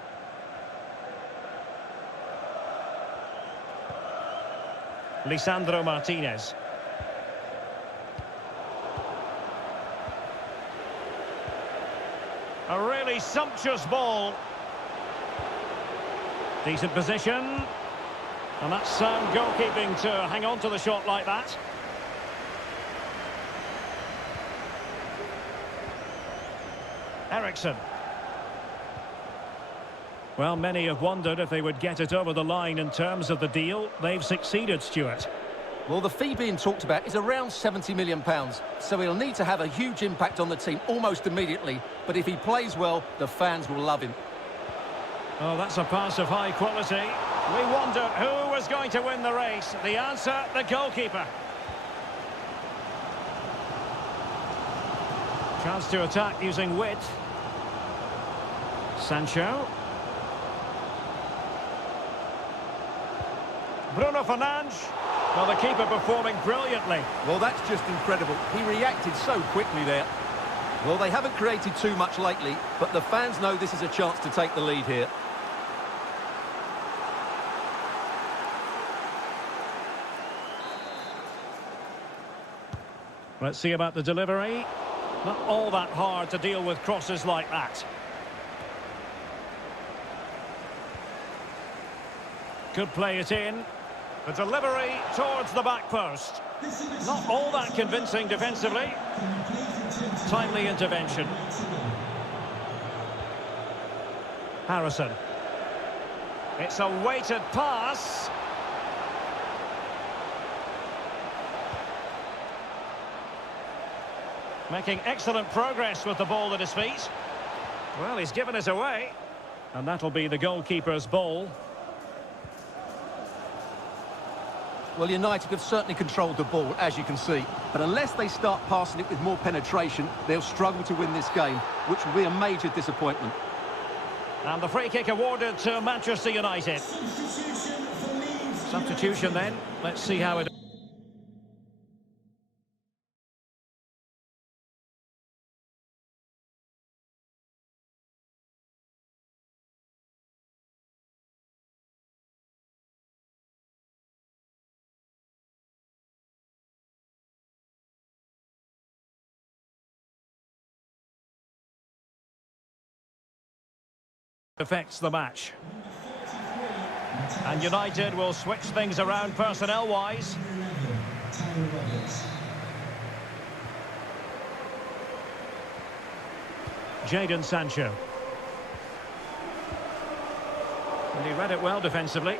Lisandro Martinez. A really sumptuous ball. Decent position. And that's sound goalkeeping to hang on to the shot like that. Eriksen. Well, many have wondered if they would get it over the line in terms of the deal. They've succeeded, Stuart. Well, the fee being talked about is around £70 million, so he'll need to have a huge impact on the team almost immediately. But if he plays well, the fans will love him. Oh, that's a pass of high quality. We wonder who was going to win the race. The answer, the goalkeeper. Chance to attack using width. Sancho. Bruno Fernandes. Well, the keeper performing brilliantly. Well, that's just incredible. He reacted so quickly there. Well, they haven't created too much lately, but the fans know this is a chance to take the lead here. Let's see about the delivery. Not all that hard to deal with crosses like that. Could play it in. The delivery towards the back post. Not all that convincing defensively. Timely intervention. Harrison. It's a weighted pass. Making excellent progress with the ball at his feet. Well, he's given it away. And that'll be the goalkeeper's ball. Well, United have certainly controlled the ball, as you can see. But unless they start passing it with more penetration, they'll struggle to win this game, which will be a major disappointment. And the free kick awarded to Manchester United. Substitution then. Let's see how it... affects the match. And United will switch things around personnel-wise. Jadon Sancho. And he read it well defensively.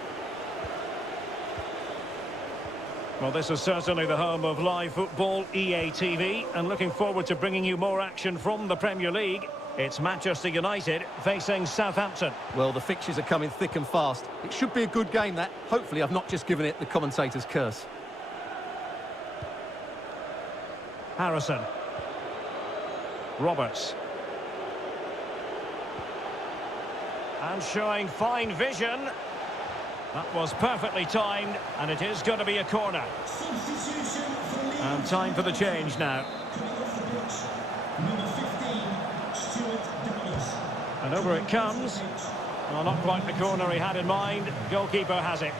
Well, this is certainly the home of live football, EA TV, and looking forward to bringing you more action from the Premier League. It's Manchester United facing Southampton. Well, the fixtures are coming thick and fast. It should be a good game, that. Hopefully, I've not just given it the commentator's curse. Harrison. Roberts. And showing fine vision. That was perfectly timed, and it is going to be a corner. And time for the change now. And over it comes. Well, not quite the corner he had in mind. Goalkeeper has it.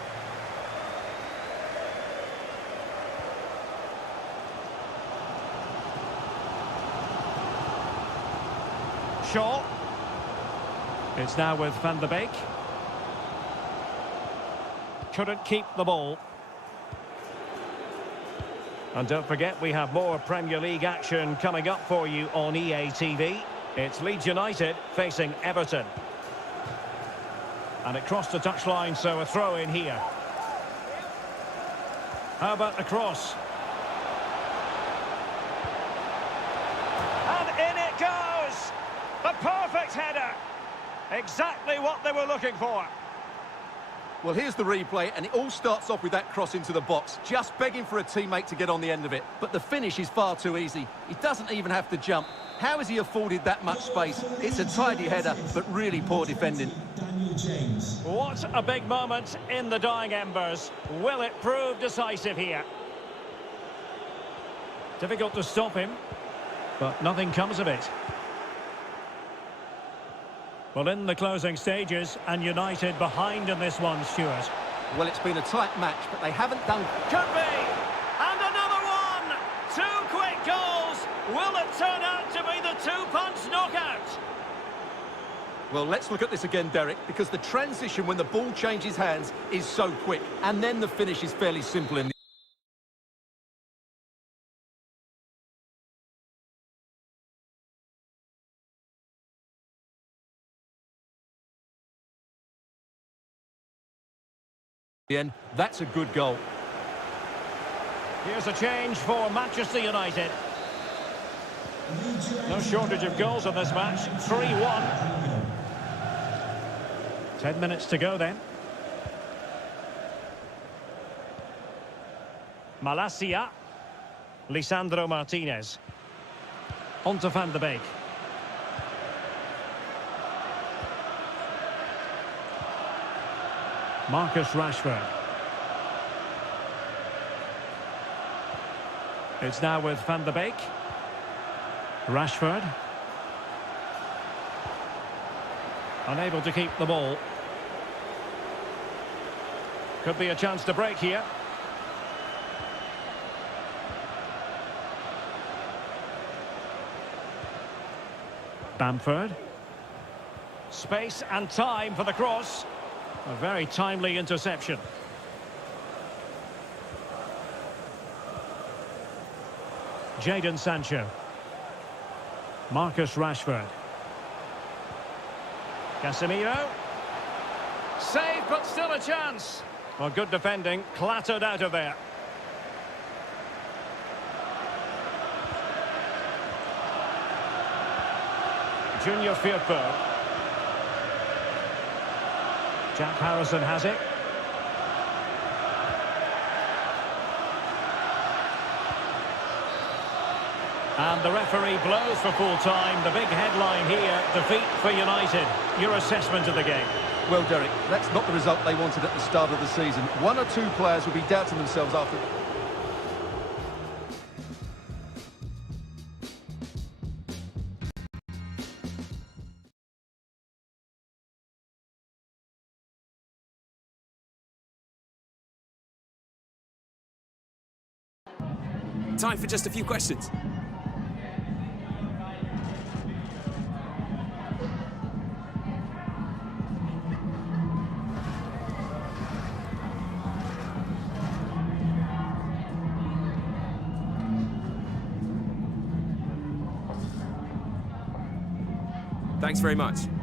Shaw. It's now with Van der Beek. Couldn't keep the ball. And don't forget, we have more Premier League action coming up for you on EA TV. It's Leeds United facing Everton. And it crossed the touchline, so a throw in here. How about the cross? And in it goes! The perfect header! Exactly what they were looking for. Well, here's the replay, and it all starts off with that cross into the box, just begging for a teammate to get on the end of it. But the finish is far too easy. He doesn't even have to jump. How has he afforded that much space? It's a tidy header, but really poor defending. What a big moment in the dying embers. Will it prove decisive here? Difficult to stop him, but nothing comes of it. Well, in the closing stages, and United behind in this one, Stuart. Well, it's been a tight match, but they haven't done... Could be! And another one! 2 quick goals! Will it turn out to be the 2-punch knockout? Well, let's look at this again, Derek, because the transition when the ball changes hands is so quick, and then the finish is fairly simple in the end. That's a good goal. Here's a change for Manchester United. No shortage of goals in this match. 3-1. 10 minutes to go then. Malacia. Lisandro Martinez. On to Van der Beek. Marcus Rashford. It's now with Van der Beek. Rashford. Unable to keep the ball. Could be a chance to break here. Bamford. Space and time for the cross. A very timely interception. Jadon Sancho. Marcus Rashford. Casemiro. Save, but still a chance. Well, good defending, clattered out of there. Junior Firpo. Jack Harrison has it. And the referee blows for full time. The big headline here, defeat for United. Your assessment of the game? Well, Derek, that's not the result they wanted at the start of the season. One or two players will be doubting themselves after... Time for just a few questions. Thanks very much.